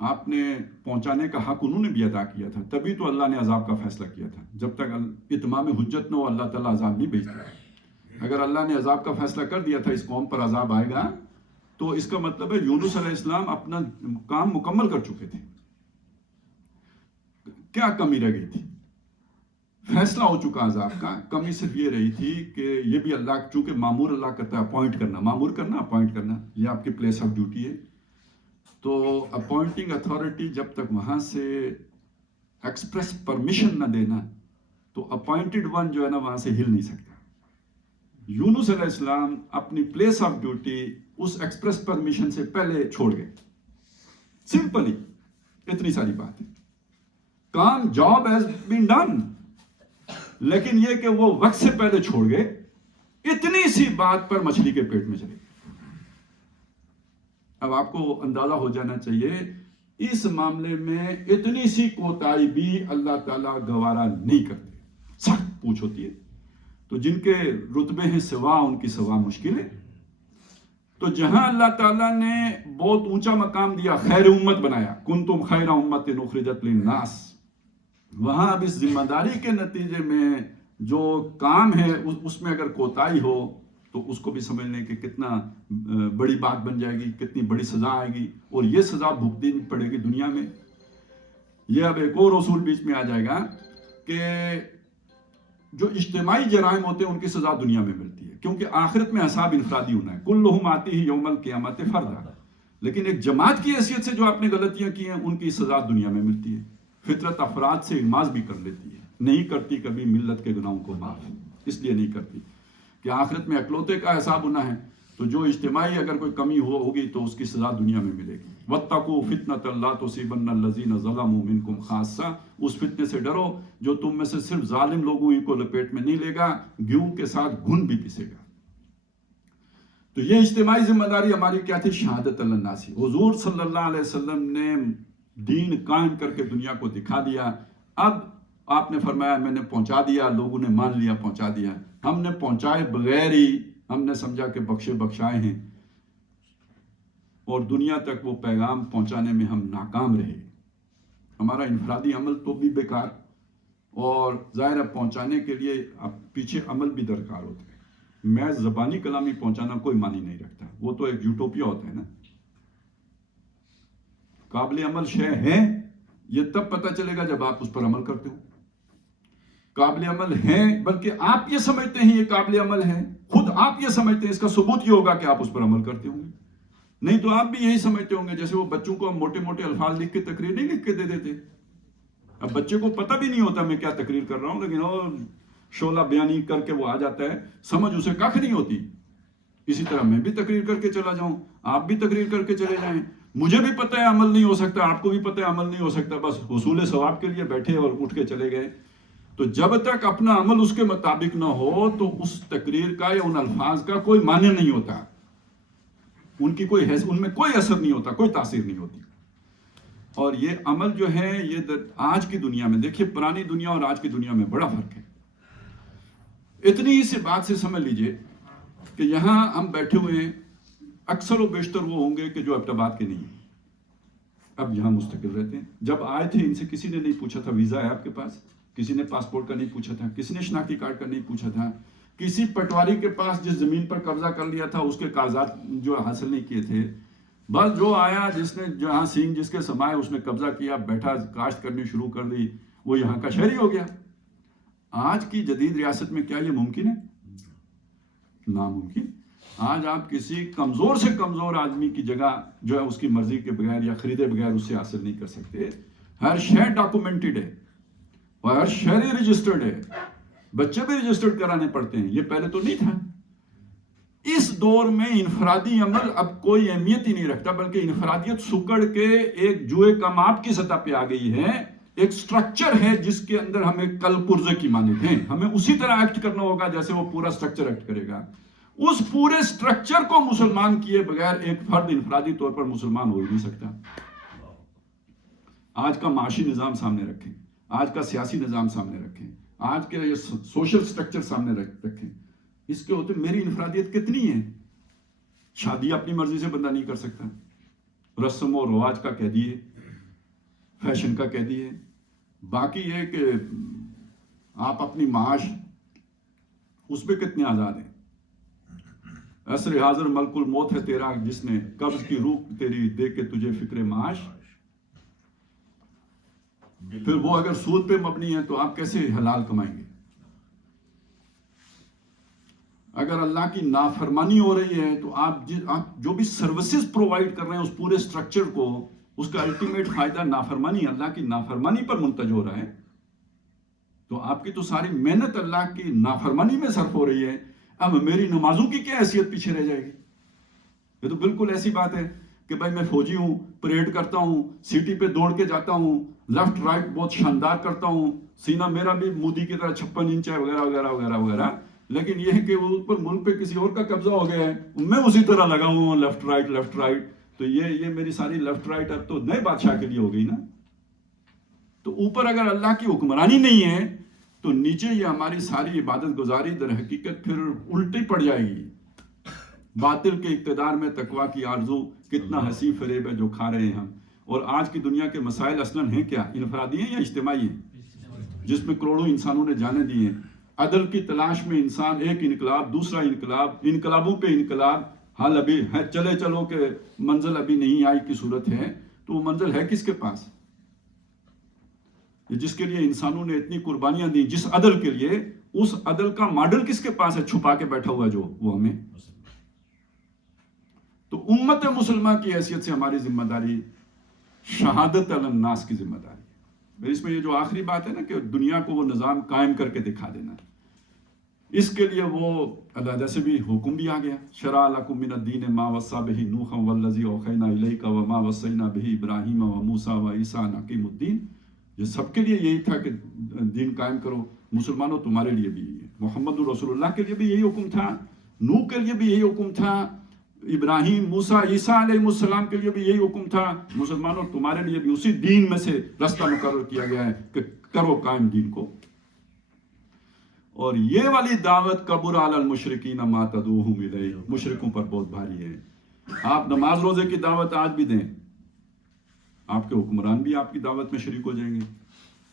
آپ نے پہنچانے کا حق انہوں نے بھی ادا کیا تھا, تبھی تو اللہ نے عذاب کا فیصلہ کیا تھا. جب تک اتمام حجت نہ ہو اللہ تعالیٰ عذاب نہیں بھیجتا. اگر اللہ نے عذاب کا فیصلہ کر دیا تھا, اس قوم پر عذاب آئے گا, تو اس کا مطلب ہے یونس علیہ السلام اپنا کام مکمل کر چکے تھے. کیا کمی رہ گئی تھی؟ فیصلہ ہو چکا عذاب کا. کمی صرف یہ رہی تھی کہ یہ بھی اللہ, چونکہ معمور اللہ کرتا ہے اپوائنٹ کرنا, معمور کرنا, اپوائنٹ کرنا, یہ آپ کی پلیس آف ڈیوٹی ہے. تو اپوائنٹنگ اتھارٹی جب تک وہاں سے ایکسپریس پرمیشن نہ دینا, تو اپوائنٹڈ ون جو ہے نا وہاں سے ہل نہیں سکتا. یونس علیہ السلام اپنی پلیس آف ڈیوٹی اس ایکسپریس پرمیشن سے پہلے چھوڑ گئے. سمپلی اتنی ساری بات ہے, کام, جاب ہیز بین ڈن, لیکن یہ کہ وہ وقت سے پہلے چھوڑ گئے, اتنی سی بات پر مچھلی کے پیٹ میں چلے گئے. اب آپ کو اندازہ ہو جانا چاہیے اس معاملے میں اتنی سی کوتاہی بھی اللہ تعالیٰ گوارا نہیں کرتے, سخت پوچھ ہوتی ہے. تو جن کے رتبے ہیں سوا, ان کی سوا مشکل ہے. تو جہاں اللہ تعالیٰ نے بہت اونچا مقام دیا, خیر امت بنایا, کنتم خیر امت اخرجت للناس, وہاں اب اس ذمہ داری کے نتیجے میں جو کام ہے اس میں اگر کوتاہی ہو تو اس کو بھی سمجھ لیں کہ کتنا بڑی بات بن جائے گی, کتنی بڑی سزا آئے گی, اور یہ سزا بھگتنی پڑے گی دنیا میں. یہ اب ایک اور اصول بیچ میں آ جائے گا کہ جو اجتماعی جرائم ہوتے ہیں ان کی سزا دنیا میں ملتی ہے, کیونکہ آخرت میں حساب انفرادی ہونا ہے. کلہم آتیہ یوم القیامت فردا. لیکن ایک جماعت کی حیثیت سے جو آپ نے غلطیاں کی ہیں ان کی سزا دنیا میں ملتی ہے. فطرت افراد سے اغماض بھی کر لیتی ہے, نہیں کرتی کبھی ملت کے گناہوں کو معاف, اس لیے نہیں کرتی کہ آخرت میں اکلوتے کا حساب ہونا ہے. تو جو اجتماعی اگر کوئی کمی ہوگی تو اس کی سزا دنیا میں ملے گی. وَاتَّقُوا فِتْنَةً لَا تُصِيبَنَّ الَّذِينَ ظَلَمُوا مِنْكُمْ خَاصَّةً. اس فتنے سے ڈرو جو تم میں سے صرف ظالم لوگوں ہی کو لپیٹ میں نہیں لے گا, گیہوں کے ساتھ گھن بھی پسے گا. تو یہ اجتماعی ذمہ داری ہماری کیا تھی؟ شہادت علی الناس. حضور صلی اللہ علیہ وسلم نے دین قائم کر کے دنیا کو دکھا دیا. اب آپ نے فرمایا میں نے پہنچا دیا, لوگوں نے مان لیا, پہنچا دیا. ہم نے پہنچائے بغیر ہی ہم نے سمجھا کہ بخشے بخشائے ہیں, اور دنیا تک وہ پیغام پہنچانے میں ہم ناکام رہے. ہمارا انفرادی عمل تو بھی بیکار, اور ظاہر ہے پہنچانے کے لیے پیچھے عمل بھی درکار ہوتے ہیں. میں زبانی کلامی پہنچانا کوئی معنی نہیں رکھتا, وہ تو ایک یوٹوپیا ہوتا ہے نا. قابل عمل شے ہے یہ تب پتہ چلے گا جب آپ اس پر عمل کرتے ہو. قابل عمل ہیں، بلکہ آپ یہ سمجھتے ہیں یہ قابل عمل ہے، خود آپ یہ سمجھتے ہیں، اس کا ثبوت یہ ہوگا کہ آپ اس پر عمل کرتے ہوں گے. نہیں تو آپ بھی یہی سمجھتے ہوں گے جیسے وہ بچوں کو موٹے موٹے الفاظ لکھ کے تقریر نہیں لکھ کے دے دیتے. اب بچے کو پتہ بھی نہیں ہوتا میں کیا تقریر کر رہا ہوں، لیکن وہ شعلہ بیانی کر کے وہ آ جاتا ہے، سمجھ اسے کخ نہیں ہوتی. اسی طرح میں بھی تقریر کر کے چلا جاؤں، آپ بھی تقریر کر کے چلے جائیں، مجھے بھی پتہ ہے عمل نہیں ہو سکتا، آپ کو بھی پتہ ہے عمل نہیں ہو سکتا، بس حصول ثواب کے لیے بیٹھے اور اٹھ کے چلے گئے. تو جب تک اپنا عمل اس کے مطابق نہ ہو تو اس تقریر کا یا ان الفاظ کا کوئی معنی نہیں ہوتا، ان میں کوئی اثر نہیں ہوتا، کوئی تاثیر نہیں ہوتی. اور یہ عمل جو ہے یہ آج کی دنیا میں دیکھیے، پرانی دنیا اور آج کی دنیا میں بڑا فرق ہے. اتنی سی بات سے سمجھ لیجئے کہ یہاں ہم بیٹھے ہوئے ہیں، اکثر و بیشتر وہ ہوں گے کہ جو ایبٹ کے نہیں ہیں، اب یہاں مستقل رہتے ہیں. جب آئے تھے ان سے کسی نے نہیں پوچھا تھا ویزا ہے آپ کے پاس، کسی نے پاسپورٹ کا نہیں پوچھا تھا، کسی نے شناختی کارڈ کا نہیں پوچھا تھا، کسی پٹواری کے پاس جس زمین پر قبضہ کر لیا تھا اس کے کاغذات جو حاصل نہیں کیے تھے. بس جو آیا، جس نے جہاں سینگ جس کے سمائے اس نے قبضہ کیا، بیٹھا، کاشت کرنی شروع کر دی، وہ یہاں کا شہری ہو گیا. آج کی جدید ریاست میں کیا یہ ممکن ہے؟ ناممکن. آج آپ کسی کمزور سے کمزور آدمی کی جگہ جو ہے اس کی مرضی کے بغیر یا خریدے بغیر اس سے حاصل نہیں کر سکتے. ہر شہر ڈاکومنٹڈ ہے اور ہر شہر رجسٹرڈ ہے، بچے بھی رجسٹرڈ کرانے پڑتے ہیں، یہ پہلے تو نہیں تھا. اس دور میں انفرادی عمل اب کوئی اہمیت ہی نہیں رکھتا، بلکہ انفرادیت سکڑ کے ایک جوئے کماب کی سطح پہ آ گئی ہے. ایک سٹرکچر ہے جس کے اندر ہمیں کل پرزے کی مانند ہیں، ہمیں اسی طرح ایکٹ کرنا ہوگا جیسے وہ پورا سٹرکچر ایکٹ کرے گا. اس پورے سٹرکچر کو مسلمان کیے بغیر ایک فرد انفرادی طور پر مسلمان ہو ہی نہیں سکتا. آج کا معاشی نظام سامنے رکھیں، آج کا سیاسی نظام سامنے رکھیں، آج کے یہ سوشل سٹرکچر سامنے رکھیں، اس کے ہوتے میری انفرادیت کتنی ہے؟ شادی اپنی مرضی سے بندہ نہیں کر سکتا، رسم و رواج کا قیدی ہے، فیشن کا قیدی ہے. باقی یہ کہ آپ اپنی معاش اس پہ کتنے آزاد ہیں. عصر حاضر ملک الموت ہے تیرا، جس نے قبض کی روح تیری دے کے تجھے فکر معاش. پھر وہ اگر سود پہ مبنی ہے تو آپ کیسے حلال کمائیں گے؟ اگر اللہ کی نافرمانی ہو رہی ہے تو آپ جو بھی سروسز پرووائڈ کر رہے ہیں اس پورے سٹرکچر کو، اس کا الٹیمیٹ فائدہ نافرمانی، اللہ کی نافرمانی پر منتج ہو رہا ہے. تو آپ کی تو ساری محنت اللہ کی نافرمانی میں صرف ہو رہی ہے. اب میری نمازوں کی کیا حیثیت پیچھے رہ جائے گی؟ یہ تو بالکل ایسی بات ہے کہ بھائی میں فوجی ہوں، پریڈ کرتا ہوں، سٹی پہ دوڑ کے جاتا ہوں، لیفٹ رائٹ بہت شاندار کرتا ہوں، سینہ میرا بھی مودی کی طرح 56 انچ ہے، وغیرہ وغیرہ وغیرہ وغیرہ. لیکن یہ ہے کہ وہ اوپر ملک پہ کسی اور کا قبضہ ہو گیا ہے، میں اسی طرح لگا ہوں لیفٹ رائٹ. تو یہ میری ساری لیفٹ رائٹ اب تو نئے بادشاہ کے لیے ہو گئی نا. تو اوپر اگر اللہ کی حکمرانی نہیں ہے تو نیچے یہ ہماری ساری عبادت گزاری در حقیقت پھر الٹی پڑ جائے گی. باطل کے اقتدار میں تقویٰ کی آرزو، کتنا حسین فریب ہے جو کھا رہے ہیں ہم. اور آج کی دنیا کے مسائل اصلاً ہیں کیا؟ انفرادی ہیں یا اجتماعی ہیں؟ جس میں کروڑوں انسانوں نے جانے دی ہیں. عدل کی تلاش میں انسان ایک انقلاب، دوسرا انقلاب، انقلابوں پہ انقلاب. حال ابھی ہے چلو کہ منزل ابھی نہیں آئی کی صورت ہے. تو وہ منزل ہے کس کے پاس؟ جس کے لیے انسانوں نے اتنی قربانیاں دی، جس عدل کے لیے، اس عدل کا ماڈل کس کے پاس ہے چھپا کے بیٹھا ہوا جو وہ ہمیں. تو امت مسلمہ کی حیثیت سے ہماری ذمہ داری شہادت علی الناس کی ذمہ داری ہے. اس میں یہ جو آخری بات ہے نا کہ دنیا کو وہ نظام قائم کر کے دکھا دینا، اس کے لیے وہ علیحدہ سے بھی حکم بھی آ گیا. شرع لکم من الدین ما وصی بہ نوحا والذی اوحینا الیک وما وصینا بہ ابراہیم وموسیٰ وعیسیٰ ان اقیموا الدین. یہ سب کے لیے یہی تھا کہ دین قائم کرو. مسلمانوں تمہارے لیے بھی یہی ہے، محمد رسول اللہ کے لیے بھی یہی حکم تھا، نوح کے لیے بھی یہی حکم تھا، ابراہیم، موسیٰ، عیسیٰ علیہ السلام کے لیے بھی یہی حکم تھا. مسلمانوں تمہارے لیے بھی اسی دین میں سے رستہ مقرر کیا گیا ہے کہ کرو قائم دین کو. اور یہ والی دعوت کبر علی المشرکین ما تدعوہم الیہ، مشرکوں پر بہت بھاری ہے. آپ نماز روزے کی دعوت آج بھی دیں، آپ کے حکمران بھی آپ کی دعوت میں شریک ہو جائیں گے.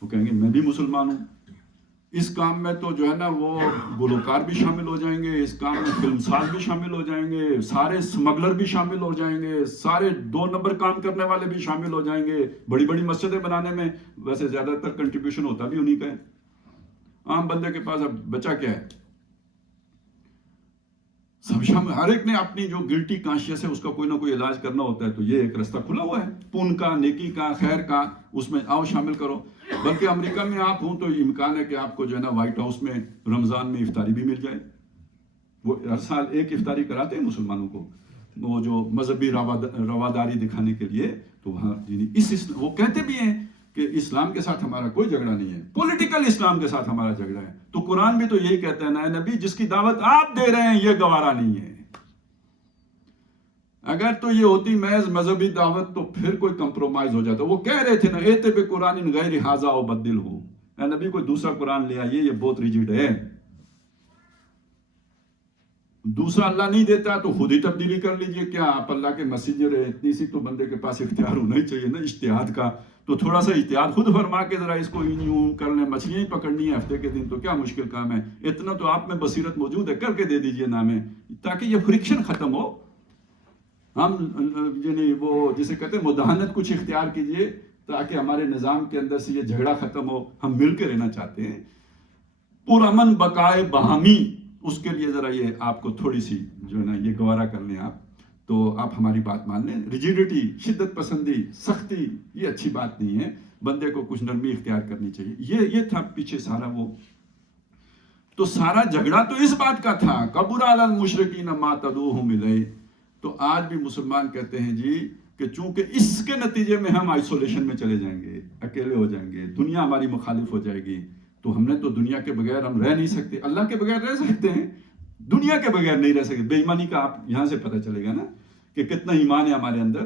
وہ کہیں گے میں بھی مسلمان ہوں. اس کام میں تو جو ہے نا وہ گلوکار بھی شامل ہو جائیں گے، اس کام میں فلم ساز بھی شامل ہو جائیں گے، سارے سمگلر بھی شامل ہو جائیں گے، سارے 2 نمبر کام کرنے والے بھی شامل ہو جائیں گے. بڑی بڑی مسجدیں بنانے میں ویسے زیادہ تر کنٹریبیوشن ہوتا بھی انہی کا ہے. عام بندے کے پاس اب بچا کیا ہے؟ سب شامل، ہر ایک نے اپنی جو گلٹی کانشیس ہے اس کا کوئی نہ کوئی علاج کرنا ہوتا ہے، تو یہ ایک راستہ کھلا ہوا ہے پون کا، نیکی کا، خیر کا، اس میں آؤ شامل کرو۔ بلکہ امریکہ میں آپ ہوں تو امکان ہے کہ آپ کو جو ہے نا وائٹ ہاؤس میں رمضان میں افطاری بھی مل جائے۔ وہ ہر سال ایک افطاری کراتے ہیں مسلمانوں کو، وہ جو مذہبی رواداری دکھانے کے لیے، تو وہاں وہ کہتے بھی ہیں کہ اسلام کے ساتھ ہمارا کوئی جھگڑا نہیں ہے، پولیٹیکل اسلام کے ساتھ ہمارا جھگڑا ہے۔ تو قرآن بھی تو یہی کہتا ہے نا، نبی جس کی دعوت آپ دے رہے ہیں یہ گوارا نہیں ہے۔ اگر تو یہ ہوتی محض مذہبی دعوت تو پھر کوئی کمپرومائز ہو جاتا۔ وہ کہہ رہے تھے نا، ایتے بے قرآن غیر ھذا او بدل ہو، اے نبی کوئی دوسرا قرآن لے آئیے، یہ بہت ریجڈ ہے۔ دوسرا اللہ نہیں دیتا تو خود ہی تبدیلی کر لیجئے، کیا آپ اللہ کے مسنجر ہیں؟ اتنی سی تو بندے کے پاس اختیار ہونا ہی چاہیے نا اجتہاد کا، تو تھوڑا سا اجتہاد خود فرما کے ذرا اس کو یوں کر لیں۔ مچھلیاں ہی پکڑنی ہے ہفتے کے دن، تو کیا مشکل کام ہے؟ اتنا تو آپ میں بصیرت موجود ہے، کر کے دے دیجئے نامے، تاکہ یہ فرکشن ختم ہو۔ ہم یعنی وہ جسے کہتے ہیں مداہنت کچھ اختیار کیجئے تاکہ ہمارے نظام کے اندر سے یہ جھگڑا ختم ہو۔ ہم مل کے رہنا چاہتے ہیں، پرامن بقائے باہمی، اس کے لیے ذرا یہ آپ کو تھوڑی سی جو ہے نا یہ گوارا کر لیں آپ، تو آپ ہماری بات مان لیں۔ ریجیڈیٹی، شدت پسندی، سختی، یہ اچھی بات نہیں ہے، بندے کو کچھ نرمی اختیار کرنی چاہیے۔ یہ تھا پیچھے سارا وہ، تو سارا جھگڑا تو اس بات کا تھا، کبر علی المشرکین ما تدعوہم الیہ۔ تو آج بھی مسلمان کہتے ہیں جی کہ چونکہ اس کے نتیجے میں ہم آئسولیشن میں چلے جائیں گے، اکیلے ہو جائیں گے، دنیا ہماری مخالف ہو جائے گی، تو ہم نے تو دنیا کے بغیر ہم رہ نہیں سکتے۔ اللہ کے بغیر رہ سکتے ہیں، دنیا کے بغیر نہیں رہ سکتے۔ بے ایمانی کا آپ یہاں سے پتہ چلے گا نا کہ کتنا ایمان ہے ہمارے اندر۔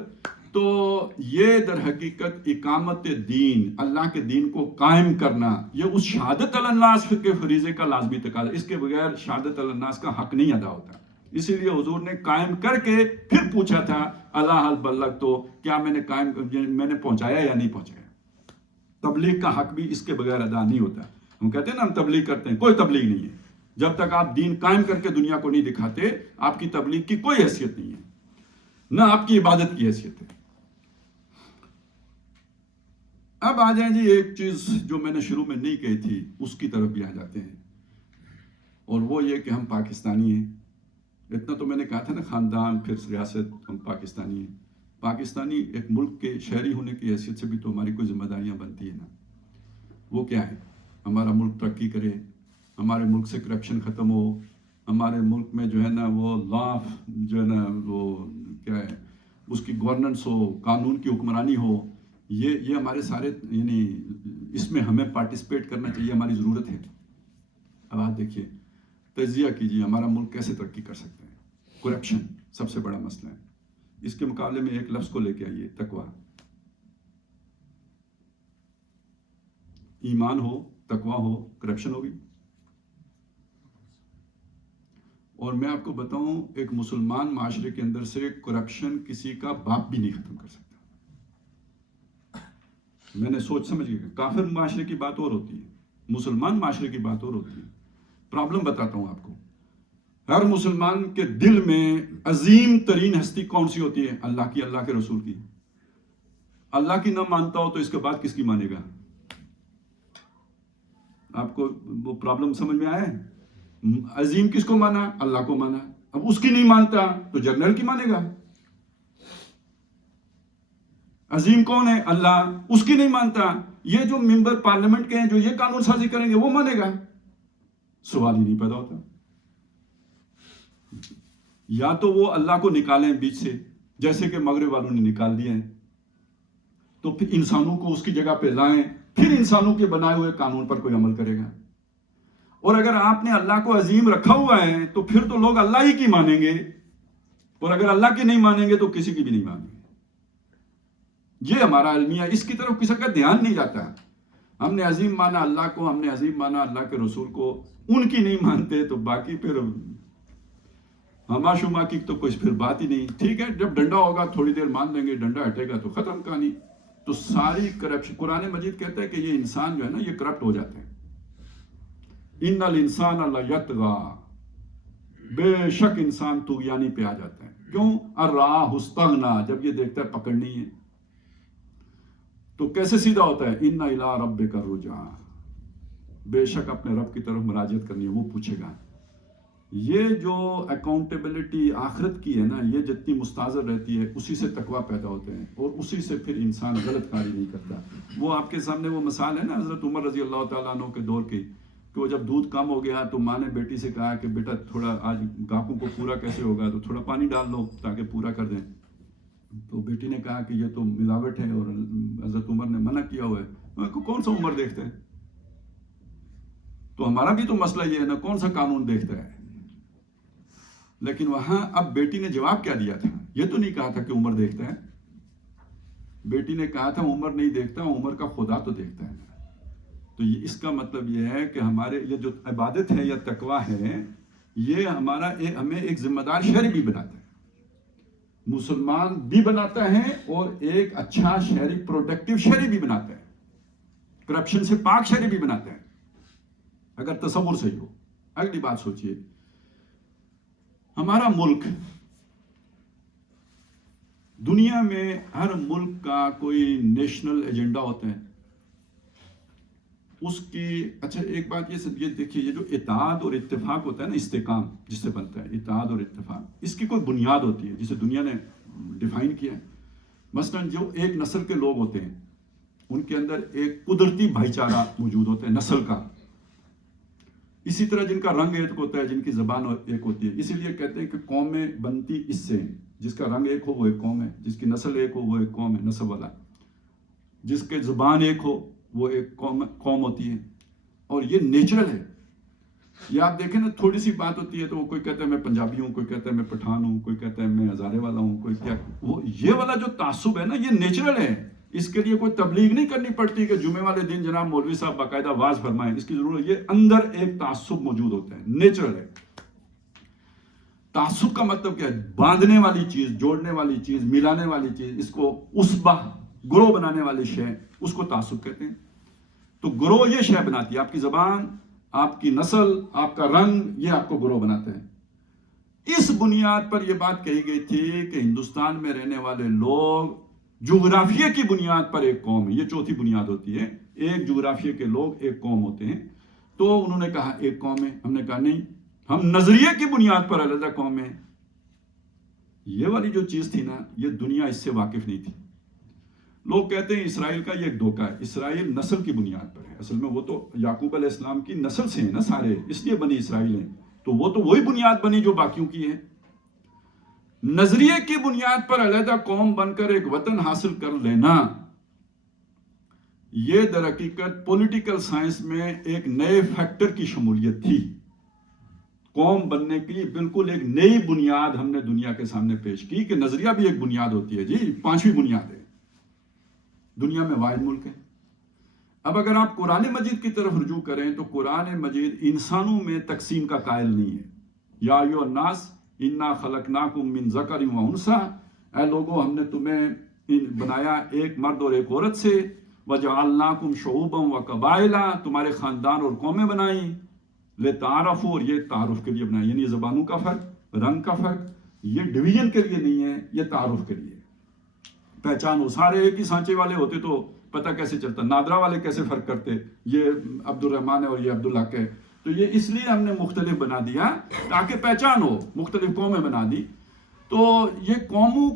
تو یہ در حقیقت اقامت دین، اللہ کے دین کو قائم کرنا، یہ اس شہادت علی الناس کے فریضے کا لازمی تقاضا، اس کے بغیر شہادت علی الناس کا حق نہیں ادا ہوتا۔ اسی لیے حضور نے قائم کر کے پھر پوچھا تھا الا هل بلغت، تو کیا میں نے پہنچایا یا نہیں پہنچایا۔ تبلیغ کا حق بھی اس کے بغیر ادا نہیں ہوتا۔ ہم کہتے ہیں نا ہم تبلیغ کرتے ہیں، کوئی تبلیغ نہیں ہے جب تک آپ دین قائم کر کے دنیا کو نہیں دکھاتے۔ آپ کی تبلیغ کی کوئی حیثیت نہیں ہے، نہ آپ کی عبادت کی حیثیت ہے۔ اب آ جائیں جی ایک چیز جو میں نے شروع میں نہیں کہی تھی، اس کی طرف بھی آ جاتے ہیں، اور وہ یہ کہ ہم پاکستانی ہیں۔ اتنا تو میں نے کہا تھا نا، خاندان پھر ریاست، ہم پاکستانی ہیں۔ پاکستانی ایک ملک کے شہری ہونے کی حیثیت سے بھی تو ہماری کوئی ذمہ داریاں بنتی ہیں نا۔ وہ کیا ہے؟ ہمارا ملک ترقی کرے، ہمارے ملک سے کرپشن ختم ہو، ہمارے ملک میں جو ہے نا وہ لا جو ہے نا وہ کیا ہے اس کی گورننس ہو، قانون کی حکمرانی ہو، یہ ہمارے سارے یعنی اس میں ہمیں پارٹیسپیٹ کرنا چاہیے، ہماری ضرورت ہے۔ اب آپ دیکھیے، تجزیہ کیجیے ہمارا ملک کیسے ترقی کر سکتا ہے۔ کرپشن سب سے بڑا مسئلہ ہے، اس کے مقابلے میں ایک لفظ کو لے کے آئیے، تقویٰ۔ ایمان ہو، تقویٰ ہو، کرپشن ہوگی۔ اور میں آپ کو بتاؤں، ایک مسلمان معاشرے کے اندر سے کرپشن کسی کا باپ بھی نہیں ختم کر سکتا۔ میں نے سوچ سمجھ کے، کافر معاشرے کی بات اور ہوتی ہے، مسلمان معاشرے کی بات اور ہوتی ہے۔ پرابلم بتاتا ہوں آپ کو، ہر مسلمان کے دل میں عظیم ترین ہستی کون سی ہوتی ہے؟ اللہ کی، اللہ کے رسول کی۔ اللہ کی نہ مانتا ہو تو اس کے بعد کس کی مانے گا؟ آپ کو وہ پرابلم سمجھ میں آیا ہے؟ عظیم کس کو مانا؟ اللہ کو مانا۔ اب اس کی نہیں مانتا تو جنرل کی مانے گا؟ عظیم کون ہے؟ اللہ، اس کی نہیں مانتا، یہ جو ممبر پارلیمنٹ کے ہیں جو یہ قانون سازی کریں گے وہ مانے گا؟ سوال ہی نہیں پیدا ہوتا۔ یا تو وہ اللہ کو نکالیں بیچ سے، جیسے کہ مغرب والوں نے نکال دیا ہے، تو پھر انسانوں کو اس کی جگہ پہ لائیں، پھر انسانوں کے بنائے ہوئے قانون پر کوئی عمل کرے گا۔ اور اگر آپ نے اللہ کو عظیم رکھا ہوا ہے تو پھر تو لوگ اللہ ہی کی مانیں گے، اور اگر اللہ کی نہیں مانیں گے تو کسی کی بھی نہیں مانیں گے۔ یہ ہمارا المیہ، اس کی طرف کسی کا دھیان نہیں جاتا۔ ہم نے عظیم مانا اللہ کو، ہم نے عظیم مانا اللہ کے رسول کو، ان کی نہیں مانتے تو باقی پھر ہما شما کی تو کوئی پھر بات ہی نہیں۔ ٹھیک ہے، جب ڈنڈا ہوگا تھوڑی دیر مان لیں گے، ڈنڈا ہٹے گا تو ختم کہانی۔ تو ساری کرپشن، قرآن مجید کہتا ہے کہ یہ انسان جو ہے نا یہ کرپٹ ہو جاتے ہیں۔ ان الانسان لیطغی، بے شک انسان طغیانی پہ آ جاتا ہے۔ کیوں؟ الراہ استغنا، جب یہ دیکھتا ہے پکڑ نہیں ہے تو کیسے سیدھا ہوتا ہے؟ ان الی ربک الرجعی، بے شک اپنے رب کی طرف مراجعت کرنی ہے، وہ پوچھے گا۔ یہ جو اکاؤنٹیبلٹی آخرت کی ہے نا، یہ جتنی مستحضر رہتی ہے اسی سے تقویٰ پیدا ہوتے ہیں، اور اسی سے پھر انسان غلط کاری نہیں کرتا۔ وہ آپ کے سامنے وہ مثال ہے نا حضرت عمر رضی اللہ تعالیٰ عنہ کے دور کی، کہ وہ جب دودھ کم ہو گیا تو ماں نے بیٹی سے کہا کہ بیٹا تھوڑا آج گاہکوں کو پورا کیسے ہوگا، تو تھوڑا پانی ڈال لو تاکہ پورا کر دیں۔ تو بیٹی نے کہا کہ یہ تو ملاوٹ ہے، اور حضرت عمر نے منع کیا ہوا ہے۔ میں کہا کون سا عمر دیکھتا ہے؟ تو ہمارا بھی تو مسئلہ یہ ہے نا، کون سا قانون دیکھتا ہے؟ لیکن وہاں اب بیٹی نے جواب کیا دیا تھا؟ یہ تو نہیں کہا تھا کہ عمر دیکھتا ہے، بیٹی نے کہا تھا عمر نہیں دیکھتا، عمر کا خدا تو دیکھتا ہے۔ تو اس کا مطلب یہ ہے کہ ہمارے یہ جو عبادت ہے یا تقویٰ ہے، یہ ہمیں ایک ذمہ دار شہری بھی بناتا ہے، مسلمان بھی بناتا ہے، اور ایک اچھا شہری، پروڈکٹیو شہری بھی بناتا ہے، کرپشن سے پاک شہری بھی بناتا ہے، اگر تصور صحیح ہو۔ اگلی بات سوچئے، ہمارا ملک، دنیا میں ہر ملک کا کوئی نیشنل ایجنڈا ہوتا ہے، اس کی اچھا ایک بات یہ دیکھیے، یہ جو اتحاد اور اتفاق ہوتا ہے نا، استحکام جس سے بنتا ہے اتحاد اور اتفاق، اس کی کوئی بنیاد ہوتی ہے جسے دنیا نے ڈیفائن کیا ہے۔ مثلا جو ایک نسل کے لوگ ہوتے ہیں ان کے اندر ایک قدرتی بھائی چارہ موجود ہوتا ہے نسل کا، اسی طرح جن کا رنگ ایک ہوتا ہے، جن کی زبان ایک ہوتی ہے، اسی لیے کہتے ہیں کہ قومیں بنتی اس سے ہیں، جس کا رنگ ایک ہو وہ ایک قوم ہے، جس کی نسل ایک ہو وہ ایک قوم ہے، نسل والا، جس کے زبان ایک ہو وہ ایک قوم ہوتی ہے، اور یہ نیچرل ہے۔ یہ آپ دیکھیں نا، تھوڑی سی بات ہوتی ہے تو کوئی کہتا ہے میں پنجابی ہوں، کوئی کہتا ہے میں پٹھان ہوں، کوئی کہتا ہے میں ہزارے والا ہوں، کوئی کیا، وہ یہ والا جو تعصب ہے نا، یہ نیچرل ہے۔ اس کے لیے کوئی تبلیغ نہیں کرنی پڑتی کہ جمعے والے دن جناب مولوی صاحب باقاعدہ واز فرمائیں، اس کی ضرورت، یہ اندر ایک تعصب موجود ہوتا ہے، نیچرل ہے۔ تعصب کا مطلب کیا ہے؟ باندھنے والی چیز، جوڑنے والی چیز، ملانے والی چیز، اس کو اسبہ، گروہ بنانے والی شے، اس کو تعصب کہتے ہیں۔ تو گروہ یہ شے بناتی ہے، آپ کی زبان، آپ کی نسل، آپ کا رنگ، یہ آپ کو گروہ بناتا ہے۔ اس بنیاد پر یہ بات کہی گئی تھی کہ ہندوستان میں رہنے والے لوگ جغرافیہ کی بنیاد پر ایک قوم ہے، یہ چوتھی بنیاد ہوتی ہے، ایک جغرافیہ کے لوگ ایک قوم ہوتے ہیں۔ تو انہوں نے کہا ایک قوم ہے، ہم نے کہا نہیں، ہم نظریے کی بنیاد پر علیحدہ قوم ہے۔ یہ والی جو چیز تھی نا، یہ دنیا اس سے واقف نہیں تھی۔ لوگ کہتے ہیں اسرائیل کا یہ ایک دھوکہ ہے، اسرائیل نسل کی بنیاد پر ہے، اصل میں وہ تو یعقوب علیہ السلام کی نسل سے ہیں نا سارے، اس لیے بنی اسرائیل ہیں، تو وہ تو وہی بنیاد بنی جو باقیوں کی ہے۔ نظریے کی بنیاد پر علیحدہ قوم بن کر ایک وطن حاصل کر لینا، یہ در حقیقت پولیٹیکل سائنس میں ایک نئے فیکٹر کی شمولیت تھی۔ قوم بننے کی بالکل ایک نئی بنیاد ہم نے دنیا کے سامنے پیش کی کہ نظریہ بھی ایک بنیاد ہوتی ہے، جی پانچویں بنیاد ہے، دنیا میں واحد ملک ہے۔ اب اگر آپ قرآن مجید کی طرف رجوع کریں تو قرآن مجید انسانوں میں تقسیم کا قائل نہیں ہے۔ یا ایھا الناس انا خلقناکم من ذکر و انثی، اے لوگو ہم نے تمہیں بنایا ایک مرد اور ایک عورت سے، وجعلناکم شعوبا و قبائل، تمہارے خاندان اور قومیں بنائیں، لتعارفوا، اور یہ تعارف کے لیے بنایا، یعنی زبانوں کا فرق، رنگ کا فرق، یہ ڈویژن کے لیے نہیں ہے، یہ تعارف کے لیے، پہچان ہو۔ سارے ایک ہی سانچے والے ہوتے تو پتہ کیسے چلتا، نادرا والے کیسے فرق کرتے، یہ عبد الرحمن ہے اور یہ عبدالحق ہے۔ تو یہ اس لیے ہم نے مختلف بنا دیا تاکہ پہچان ہو، مختلف قومیں بنا دی۔ تو یہ قوموں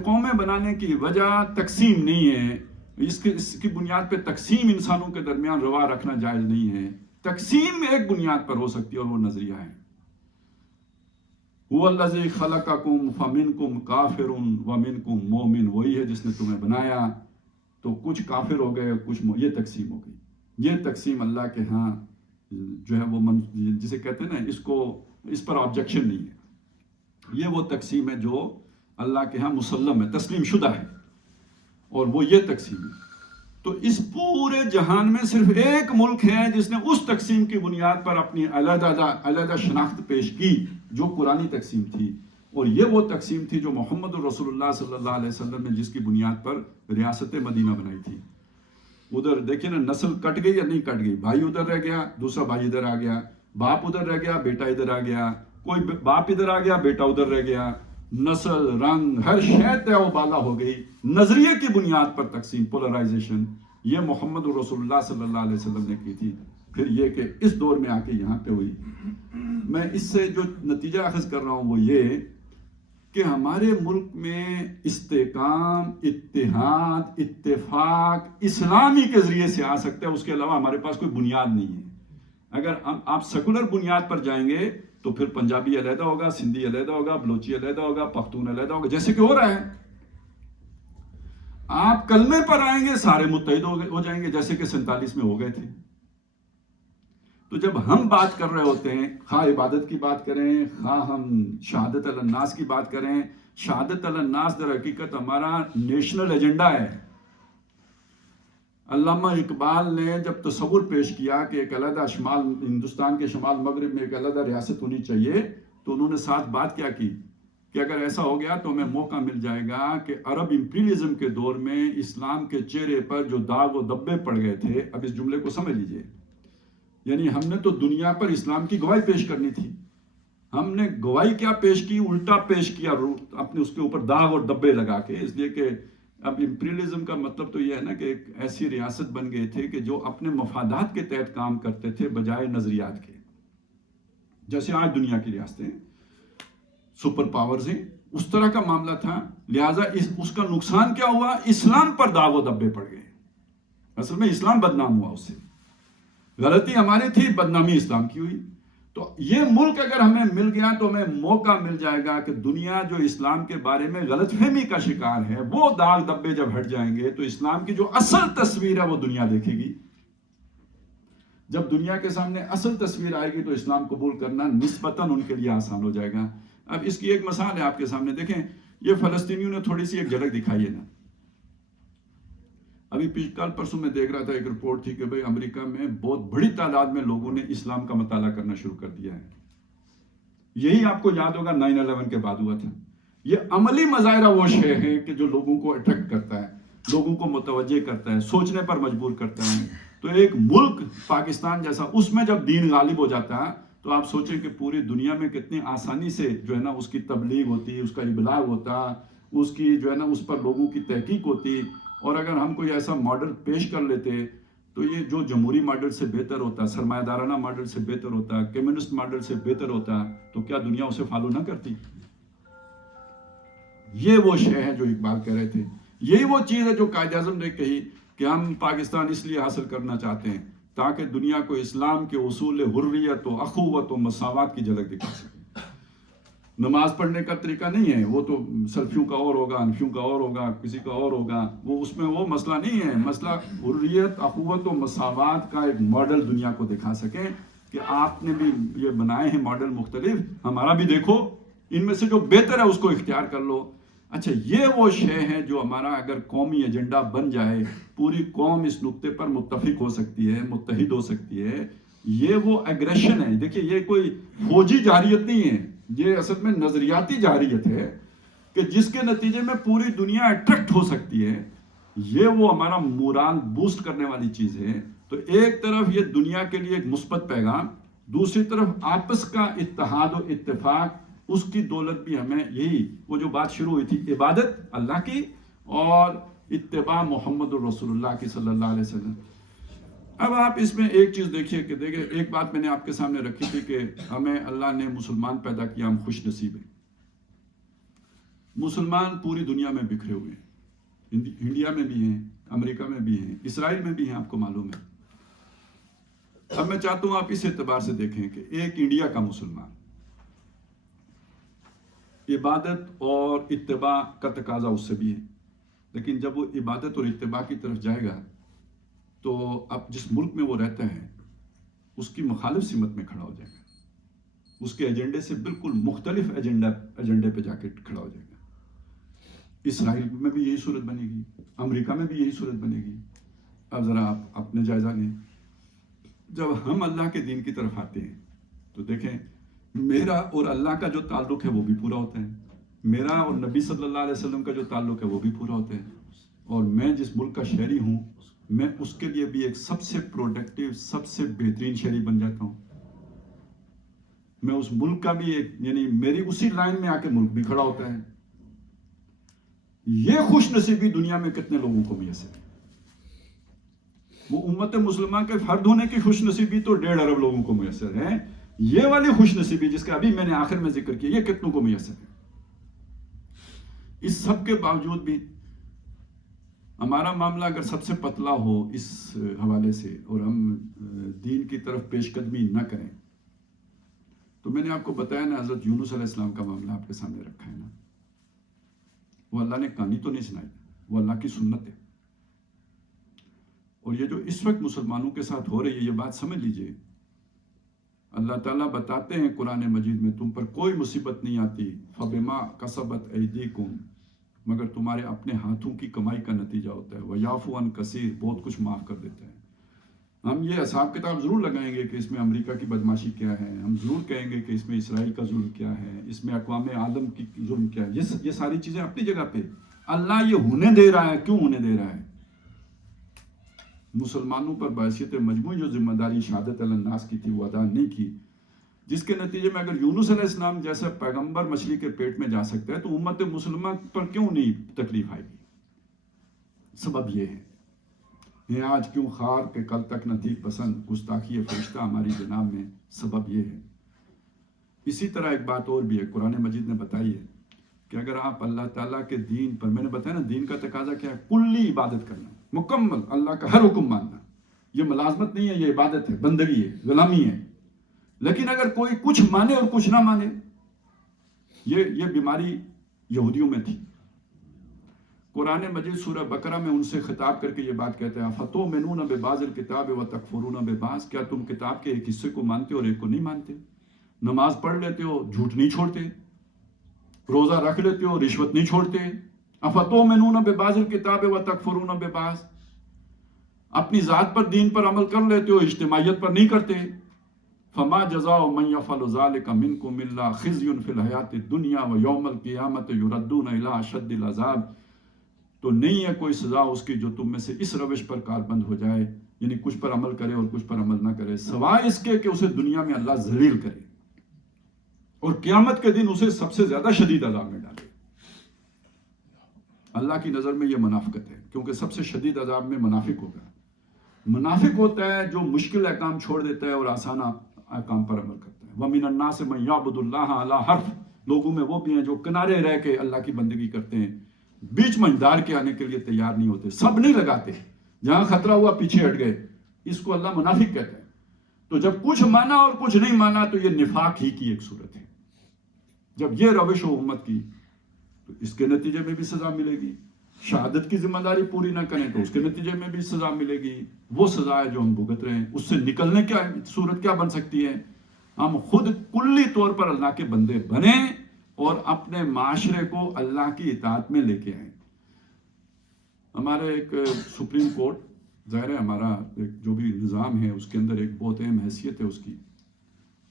قومیں بنانے کی وجہ تقسیم نہیں ہے، اس کی بنیاد پہ تقسیم انسانوں کے درمیان روا رکھنا جائز نہیں ہے۔ تقسیم ایک بنیاد پر ہو سکتی ہے اور وہ نظریہ ہے۔ هُوَ الَّذِي خَلَقَكُمْ فَمِنْكُمْ كَافِرٌ وَمِنْكُمْ مُؤْمِنٌ، وہی ہے جس نے تمہیں بنایا، تو کچھ کافر ہو گئے، کچھ یہ تقسیم ہو گئی۔ یہ تقسیم اللہ کے ہاں جو ہے وہ جسے کہتے ہیں نا، اس پر آبجیکشن نہیں ہے۔ یہ وہ تقسیم ہے جو اللہ کے ہاں مسلم ہے، تسلیم شدہ ہے، اور وہ یہ تقسیم ہے۔ تو اس پورے جہان میں صرف ایک ملک ہے جس نے اس تقسیم کی بنیاد پر اپنی علیحدہ شناخت پیش کی جو قرآنی تقسیم تھی، اور یہ وہ تقسیم تھی جو محمد الرسول اللہ صلی اللہ علیہ وسلم نے جس کی بنیاد پر ریاست مدینہ بنائی تھی۔ ادھر دیکھیں نا، نسل کٹ گئی یا نہیں کٹ گئی، بھائی ادھر رہ گیا، دوسرا بھائی ادھر آ گیا، باپ ادھر رہ گیا، بیٹا ادھر آ گیا، کوئی باپ ادھر آ گیا، بیٹا ادھر رہ گیا، نسل، رنگ، ہر شے طے و بالا ہو گئی۔ نظریے کی بنیاد پر تقسیم، پولرائزیشن، یہ محمد الرسول اللہ صلی اللہ علیہ وسلم نے کی تھی۔ پھر یہ کہ اس دور میں آ کے یہاں پہ ہوئی. میں اس سے جو نتیجہ اخذ کر رہا ہوں وہ یہ کہ ہمارے ملک میں استحکام، اتحاد، اتفاق اسلامی کے ذریعے سے آ سکتا ہے، اس کے علاوہ ہمارے پاس کوئی بنیاد نہیں ہے. اگر آپ سیکولر بنیاد پر جائیں گے تو پھر پنجابی علیحدہ ہوگا، سندھی علیحدہ ہوگا، بلوچی علیحدہ ہوگا، پختون علیحدہ ہوگا، جیسے کہ ہو رہا ہے. آپ کلمے پر آئیں گے سارے متحد ہو جائیں گے، جیسے کہ 47 میں ہو گئے تھے. تو جب ہم بات کر رہے ہوتے ہیں، خواہ عبادت کی بات کریں، خواہ ہم شہادت علی الناس کی بات کریں، شہادت علی الناس در حقیقت ہمارا نیشنل ایجنڈا ہے. علامہ اقبال نے جب تصور پیش کیا کہ ایک علیحدہ شمال، ہندوستان کے شمال مغرب میں ایک علیحدہ ریاست ہونی چاہیے، تو انہوں نے ساتھ بات کیا کی کہ اگر ایسا ہو گیا تو ہمیں موقع مل جائے گا کہ عرب امپیریلزم کے دور میں اسلام کے چہرے پر جو داغ و دبے پڑ گئے تھے. اب اس جملے کو سمجھ لیجئے، یعنی ہم نے تو دنیا پر اسلام کی گواہی پیش کرنی تھی. ہم نے گواہی کیا پیش کی؟ الٹا پیش کیا، اپنے اس کے اوپر داغ اور دبے لگا کے. اس لیے کہ اب امپیریلزم کا مطلب تو یہ ہے نا کہ ایک ایسی ریاست بن گئے تھے کہ جو اپنے مفادات کے تحت کام کرتے تھے بجائے نظریات کے. جیسے آج دنیا کی ریاستیں سپر پاورز ہیں، اس طرح کا معاملہ تھا. لہٰذا اس کا نقصان کیا ہوا؟ اسلام پر داغ و دبے پڑ گئے. اصل میں اسلام بدنام ہوا، اس سے غلطی ہماری تھی، بدنامی اسلام کی ہوئی. تو یہ ملک اگر ہمیں مل گیا تو ہمیں موقع مل جائے گا کہ دنیا جو اسلام کے بارے میں غلط فہمی کا شکار ہے، وہ داغ دبے جب ہٹ جائیں گے تو اسلام کی جو اصل تصویر ہے وہ دنیا دیکھے گی. جب دنیا کے سامنے اصل تصویر آئے گی تو اسلام قبول کرنا نسبتاً ان کے لیے آسان ہو جائے گا. اب اس کی ایک مثال ہے آپ کے سامنے، دیکھیں یہ فلسطینیوں نے تھوڑی سی ایک جھلک دکھائی ہے نا. ابھی کل پرسوں میں دیکھ رہا تھا، ایک رپورٹ تھی کہ بھئی امریکہ میں بہت بڑی تعداد میں لوگوں نے اسلام کا مطالعہ کرنا شروع کر دیا ہے. یہی آپ کو یاد ہوگا 9/11 کے بعد ہوا تھا. یہ عملی مظاہرہ وہ شے ہے کہ جو لوگوں کو اٹریکٹ کرتا ہے، لوگوں کو متوجہ کرتا ہے، سوچنے پر مجبور کرتا ہے. تو ایک ملک پاکستان جیسا، اس میں جب دین غالب ہو جاتا ہے تو آپ سوچیں کہ پوری دنیا میں کتنی آسانی سے جو ہے نا اس کی تبلیغ ہوتی، اس کا ابلاغ ہوتا، اس کی جو ہے نا اس پر لوگوں کی تحقیق ہوتی. اور اگر ہم کوئی ایسا ماڈل پیش کر لیتے تو یہ جو جمہوری ماڈل سے بہتر ہوتا، سرمایہ دارانہ ماڈل سے بہتر ہوتا، کمیونسٹ ماڈل سے بہتر ہوتا، تو کیا دنیا اسے فالو نہ کرتی؟ یہ وہ شے ہے جو اقبال کہہ رہے تھے. یہی وہ چیز ہے جو قائد اعظم نے کہی کہ ہم پاکستان اس لیے حاصل کرنا چاہتے ہیں تاکہ دنیا کو اسلام کے اصول حریت و اخوت و مساوات کی جھلک دکھا سکے. نماز پڑھنے کا طریقہ نہیں ہے، وہ تو سلفیوں کا اور ہوگا، انفیوں کا اور ہوگا، کسی کا اور ہوگا، وہ اس میں وہ مسئلہ نہیں ہے. مسئلہ حریت، اخوت و مساوات کا ایک ماڈل دنیا کو دکھا سکیں کہ آپ نے بھی یہ بنائے ہیں ماڈل مختلف، ہمارا بھی دیکھو، ان میں سے جو بہتر ہے اس کو اختیار کر لو. اچھا، یہ وہ شے ہے جو ہمارا اگر قومی ایجنڈا بن جائے، پوری قوم اس نقطے پر متفق ہو سکتی ہے، متحد ہو سکتی ہے. یہ وہ ایگریشن ہے. دیکھیے یہ کوئی فوجی جارحیت نہیں ہے، یہ اصل میں نظریاتی جارحیت ہے کہ جس کے نتیجے میں پوری دنیا اٹریکٹ ہو سکتی ہے. یہ وہ ہمارا مورال بوسٹ کرنے والی چیز ہے. تو ایک طرف یہ دنیا کے لیے ایک مثبت پیغام، دوسری طرف آپس کا اتحاد و اتفاق، اس کی دولت بھی ہمیں یہی وہ جو بات شروع ہوئی تھی، عبادت اللہ کی اور اتباع محمد الرسول اللہ کی صلی اللہ علیہ وسلم. اب آپ اس میں ایک چیز دیکھیے کہ ایک بات میں نے آپ کے سامنے رکھی تھی کہ ہمیں اللہ نے مسلمان پیدا کیا، ہم خوش نصیب ہیں. مسلمان پوری دنیا میں بکھرے ہوئے ہیں، انڈیا میں بھی ہیں، امریکہ میں بھی ہیں، اسرائیل میں بھی ہیں، آپ کو معلوم ہے. اب میں چاہتا ہوں آپ اس اعتبار سے دیکھیں کہ ایک انڈیا کا مسلمان عبادت اور اتباع کا تقاضا اس سے بھی ہے، لیکن جب وہ عبادت اور اتباع کی طرف جائے گا تو اب جس ملک میں وہ رہتا ہے اس کی مخالف سمت میں کھڑا ہو جائے گا، اس کے ایجنڈے سے بالکل مختلف ایجنڈے پہ جا کے کھڑا ہو جائے گا. اسرائیل میں بھی یہی صورت بنے گی، امریکہ میں بھی یہی صورت بنے گی. اب ذرا آپ اپنے جائزہ لیں. جب ہم اللہ کے دین کی طرف آتے ہیں تو دیکھیں میرا اور اللہ کا جو تعلق ہے وہ بھی پورا ہوتا ہے، میرا اور نبی صلی اللہ علیہ وسلم کا جو تعلق ہے وہ بھی پورا ہوتا ہے. اور میں جس ملک کا شہری ہوں میں اس کے لیے بھی ایک سب سے پروڈکٹیو، سب سے بہترین شہری بن جاتا ہوں. میں اس ملک کا بھی ایک، یعنی میری اسی لائن میں آ کے ملک بھی کھڑا ہوتا ہے. یہ خوش نصیبی دنیا میں کتنے لوگوں کو میسر ہے. وہ امت مسلمہ کے فرد ہونے کی خوش نصیبی تو 1.5 ارب لوگوں کو میسر ہے، یہ والی خوش نصیبی جس کا ابھی میں نے آخر میں ذکر کیا، یہ کتنوں کو میسر ہے؟ اس سب کے باوجود بھی ہمارا معاملہ اگر سب سے پتلا ہو اس حوالے سے اور ہم دین کی طرف پیش قدمی نہ کریں، تو میں نے آپ کو بتایا نا، حضرت یونس علیہ السلام کا معاملہ آپ کے سامنے رکھا ہے نا، وہ اللہ نے کہانی تو نہیں سنائی، وہ اللہ کی سنت ہے۔ اور یہ جو اس وقت مسلمانوں کے ساتھ ہو رہی ہے، یہ بات سمجھ لیجئے، اللہ تعالیٰ بتاتے ہیں قرآن مجید میں، تم پر کوئی مصیبت نہیں آتی فَبِمَا كَسَبَتْ أَيْدِيكُمْ، مگر تمہارے اپنے ہاتھوں کی کمائی کا نتیجہ ہوتا ہے، وَيَعْفُو عَنْ كَثِيرٍ، بہت کچھ معاف کر دیتا ہے۔ ہم یہ حساب کتاب ضرور لگائیں گے کہ اس میں امریکہ کی بدماشی کیا ہے، ہم ضرور کہیں گے کہ اس میں اسرائیل کا ظلم کیا ہے، اس میں اقوام عالم کی ظلم کیا ہے، یہ ساری چیزیں اپنی جگہ پہ اللہ یہ ہونے دے رہا ہے، کیوں ہونے دے رہا ہے؟ مسلمانوں پر بحیثیت مجموعی جو ذمہ داری شہادت علی الناس کی تھی وہ ادا نہیں کی، جس کے نتیجے میں اگر یونس علیہ السلام جیسا پیغمبر مچھلی کے پیٹ میں جا سکتا ہے تو امت مسلمہ پر کیوں نہیں تکلیف آئے گی؟ سبب یہ ہے آج کیوں خار کہ کل تک نہ تھی پسند گستاخی فرشتہ ہماری جناب میں، سبب یہ ہے۔ اسی طرح ایک بات اور بھی ہے، قرآن مجید نے بتائی ہے کہ اگر آپ اللہ تعالیٰ کے دین پر، میں نے بتایا نا دین کا تقاضا کیا ہے، کلی عبادت کرنا، مکمل اللہ کا ہر حکم ماننا، یہ ملازمت نہیں ہے، یہ عبادت ہے، بندگی ہے، غلامی ہے۔ لیکن اگر کوئی کچھ مانے اور کچھ نہ مانے، یہ بیماری یہودیوں میں تھی۔ قرآن مجید سورہ بقرہ میں ان سے خطاب کر کے یہ بات کہتے ہیں فَتُؤْمِنُونَ بِبَعْضِ الْكِتَابِ وَتَكْفُرُونَ بِبَعْضٍ، کیا تم کتاب کے ایک حصے کو مانتے اور ایک کو نہیں مانتے؟ نماز پڑھ لیتے ہو، جھوٹ نہیں چھوڑتے، روزہ رکھ لیتے ہو، رشوت نہیں چھوڑتے۔ اَفَتُؤْمِنُونَ بِبَعْضِ الْكِتَابِ وَتَكْفُرُونَ بِبَعْضٍ، اپنی ذات پر دین پر عمل کر لیتے ہو، اجتماعیت پر نہیں کرتے۔ فما جزاء من يفعل ذلك منكم الا خزي في الحیات الدنیا ويوم القیامة يردون الى اشد العذاب، تو نہیں ہے کوئی سزا اس کی جو تم میں سے اس روش پر کاربند ہو جائے، یعنی کچھ پر عمل کرے اور کچھ پر عمل نہ کرے، سوائے اس کے کہ اسے دنیا میں اللہ ذلیل کرے اور قیامت کے دن اسے سب سے زیادہ شدید عذاب میں ڈالے۔ اللہ کی نظر میں یہ منافقت ہے، کیونکہ سب سے شدید عذاب میں منافق ہوگا۔ منافق ہوتا ہے جو مشکل احکام چھوڑ دیتا ہے اور آسان احکام پر عمل کرتا ہے۔ وَمِنَ النَّاسِ مَن يَعْبُدُ اللَّهَ عَلَى حَرْفٍ، لوگوں میں وہ بھی ہیں جو کنارے رہ کے اللہ کی بندگی کرتے ہیں، بیچ منجدار کے آنے کے لیے تیار نہیں ہوتے، سب نہیں لگاتے، جہاں خطرہ ہوا پیچھے ہٹ گئے، اس کو اللہ منافق کہتا ہے۔ تو جب کچھ مانا اور کچھ نہیں مانا تو یہ نفاق ہی کی ایک صورت ہے۔ جب یہ روش ہو امت کی تو اس کے نتیجے میں بھی سزا ملے گی، شہادت کی ذمہ داری پوری نہ کریں تو اس کے نتیجے میں بھی سزا ملے گی، وہ سزا ہے جو ہم بھگت رہے ہیں۔ اس سے نکلنے کی صورت کیا بن سکتی ہے؟ ہم خود کلی طور پر اللہ کے بندے بنیں اور اپنے معاشرے کو اللہ کی اطاعت میں لے کے آئیں۔ ہمارے ایک سپریم کورٹ، ظاہر ہے ہمارا جو بھی نظام ہے اس کے اندر ایک بہت اہم حیثیت ہے اس کی،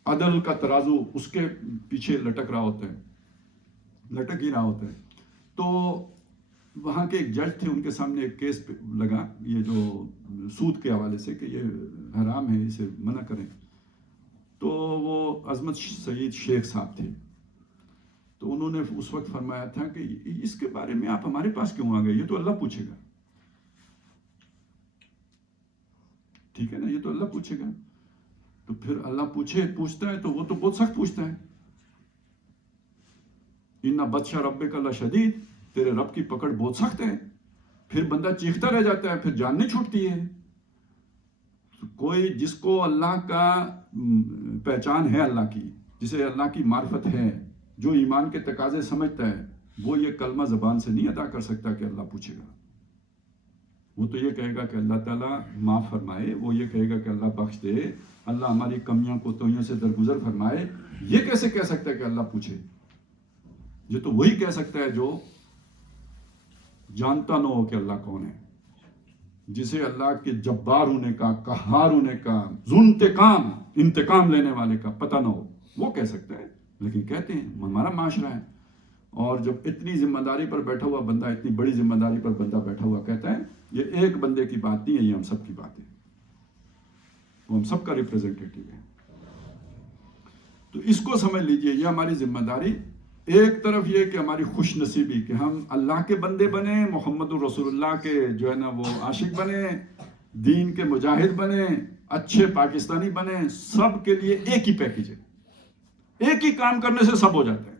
عدل کا ترازو اس کے پیچھے لٹک رہا ہوتا ہے، لٹک ہی رہا ہوتا ہے۔ تو وہاں کے ایک جج تھے، ان کے سامنے ایک کیس لگا یہ جو سود کے حوالے سے کہ یہ حرام ہے، اسے منع کریں۔ تو وہ عظمت سعید شیخ صاحب تھے، تو انہوں نے اس وقت فرمایا تھا کہ اس کے بارے میں آپ ہمارے پاس کیوں آ گئے، یہ تو اللہ پوچھے گا۔ ٹھیک ہے نا، یہ تو اللہ پوچھے گا۔ تو پھر اللہ پوچھتا ہے تو وہ تو بہت سخت پوچھتا ہے۔ اِنَّ بَطْشَ رَبِّكَ لَشَدِيدٌ، تیرے رب کی پکڑ بہت سخت ہے۔ پھر بندہ چیختا رہ جاتا ہے، پھر جان نہیں چھوٹتی ہے۔ کوئی جس کو اللہ کا پہچان ہے، اللہ کی، جسے اللہ کی معرفت ہے، جو ایمان کے تقاضے سمجھتا ہے، وہ یہ کلمہ زبان سے نہیں ادا کر سکتا کہ اللہ پوچھے گا۔ وہ تو یہ کہے گا کہ اللہ تعالیٰ معاف فرمائے، وہ یہ کہے گا کہ اللہ بخش دے، اللہ ہماری کمیاں کوتاہیوں سے درگزر فرمائے۔ یہ کیسے کہہ سکتا ہے کہ اللہ پوچھے؟ یہ تو وہی کہہ سکتا ہے جو جانتا نہ ہو کہ اللہ کون ہے، جسے اللہ کے جبار ہونے کا، قہار ہونے کا، ذو انتقام لینے والے کا پتہ نہ ہو، وہ کہہ سکتا ہے۔ لیکن کہتے ہیں ہمارا معاشرہ ہے، اور جب اتنی ذمہ داری پر بیٹھا ہوا بندہ، اتنی بڑی ذمہ داری پر بندہ بیٹھا ہوا کہتا ہے یہ ایک بندے کی بات نہیں ہے، یہ ہم سب کی بات ہے، وہ ہم سب کا ریپریزنٹیٹیو ہے۔ تو اس کو سمجھ لیجئے، یہ ہماری ذمہ داری، ایک طرف یہ کہ ہماری خوش نصیبی کہ ہم اللہ کے بندے بنے، محمد الرسول اللہ کے جو ہے نا وہ عاشق بنے، دین کے مجاہد بنے، اچھے پاکستانی بنے، سب کے لیے ایک ہی پیکج ہے، ایک ہی کام کرنے سے سب ہو جاتے ہیں.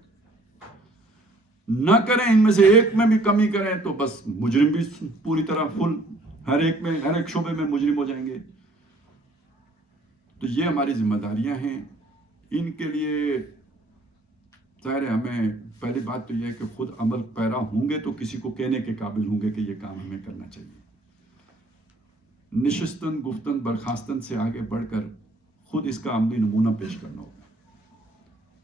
نہ کریں ان میں سے ایک میں بھی کمی کریں تو بس مجرم بھی پوری طرح فل، ہر ایک شعبے میں مجرم ہو جائیں گے. تو یہ ہماری ذمہ داریاں ہیں. ان کے لیے ظاہر ہے ہمیں پہلی بات تو یہ ہے کہ خود عمل پیرا ہوں گے تو کسی کو کہنے کے قابل ہوں گے کہ یہ کام ہمیں کرنا چاہیے. نشستن گفتن برخاستن سے آگے بڑھ کر خود اس کا عملی نمونہ پیش کرنا ہوگا.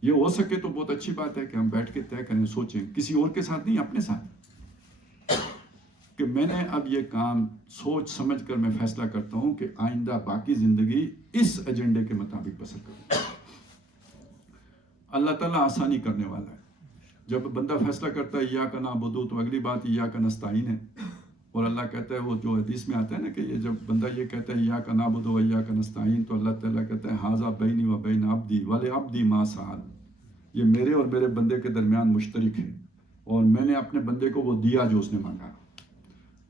یہ ہو سکے تو بہت اچھی بات ہے کہ ہم بیٹھ کے طے کریں، سوچیں، کسی اور کے ساتھ نہیں، اپنے ساتھ، کہ میں نے اب یہ کام سوچ سمجھ کر میں فیصلہ کرتا ہوں کہ آئندہ باقی زندگی اس ایجنڈے کے مطابق بسر کروں. اللہ تعالیٰ آسانی کرنے والا ہے. جب بندہ فیصلہ کرتا ہے ایاک نعبد تو اگلی بات ایاک نستعین ہے. اور اللہ کہتا ہے، وہ جو حدیث میں آتا ہے نا کہ یہ جب بندہ یہ کہتا ہے ایاک نعبد و ایاک نستعین، تو اللہ تعالیٰ کہتا ہے ھذا بینی و بین عبدی ولعبدی ما سأل. یہ میرے اور میرے بندے کے درمیان مشترک ہے، اور میں نے اپنے بندے کو وہ دیا جو اس نے مانگا.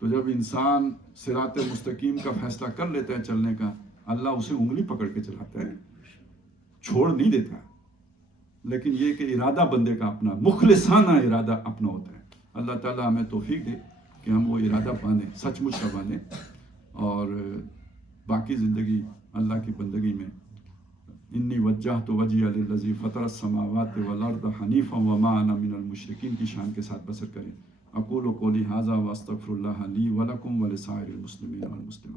تو جب انسان صراط مستقیم کا فیصلہ کر لیتا ہے چلنے کا، اللہ اسے انگلی پکڑ کے چلاتا ہے، چھوڑ نہیں دیتا. لیکن یہ کہ ارادہ بندے کا اپنا، مخلصانہ ارادہ اپنا ہوتا ہے. اللہ تعالیٰ ہمیں توفیق دے کہ ہم وہ ارادہ باندھیں، سچ مچ کا باندھیں، اور باقی زندگی اللہ کی بندگی میں انی وجہت وجہی للذی فطر السماوات والارض حنیفا وما انا من المشرکین کی شان کے ساتھ بسر کریں. اقول قولی ھذا واستغفر اللہ لی ولکم ولسائر المسلمین والمسلمات.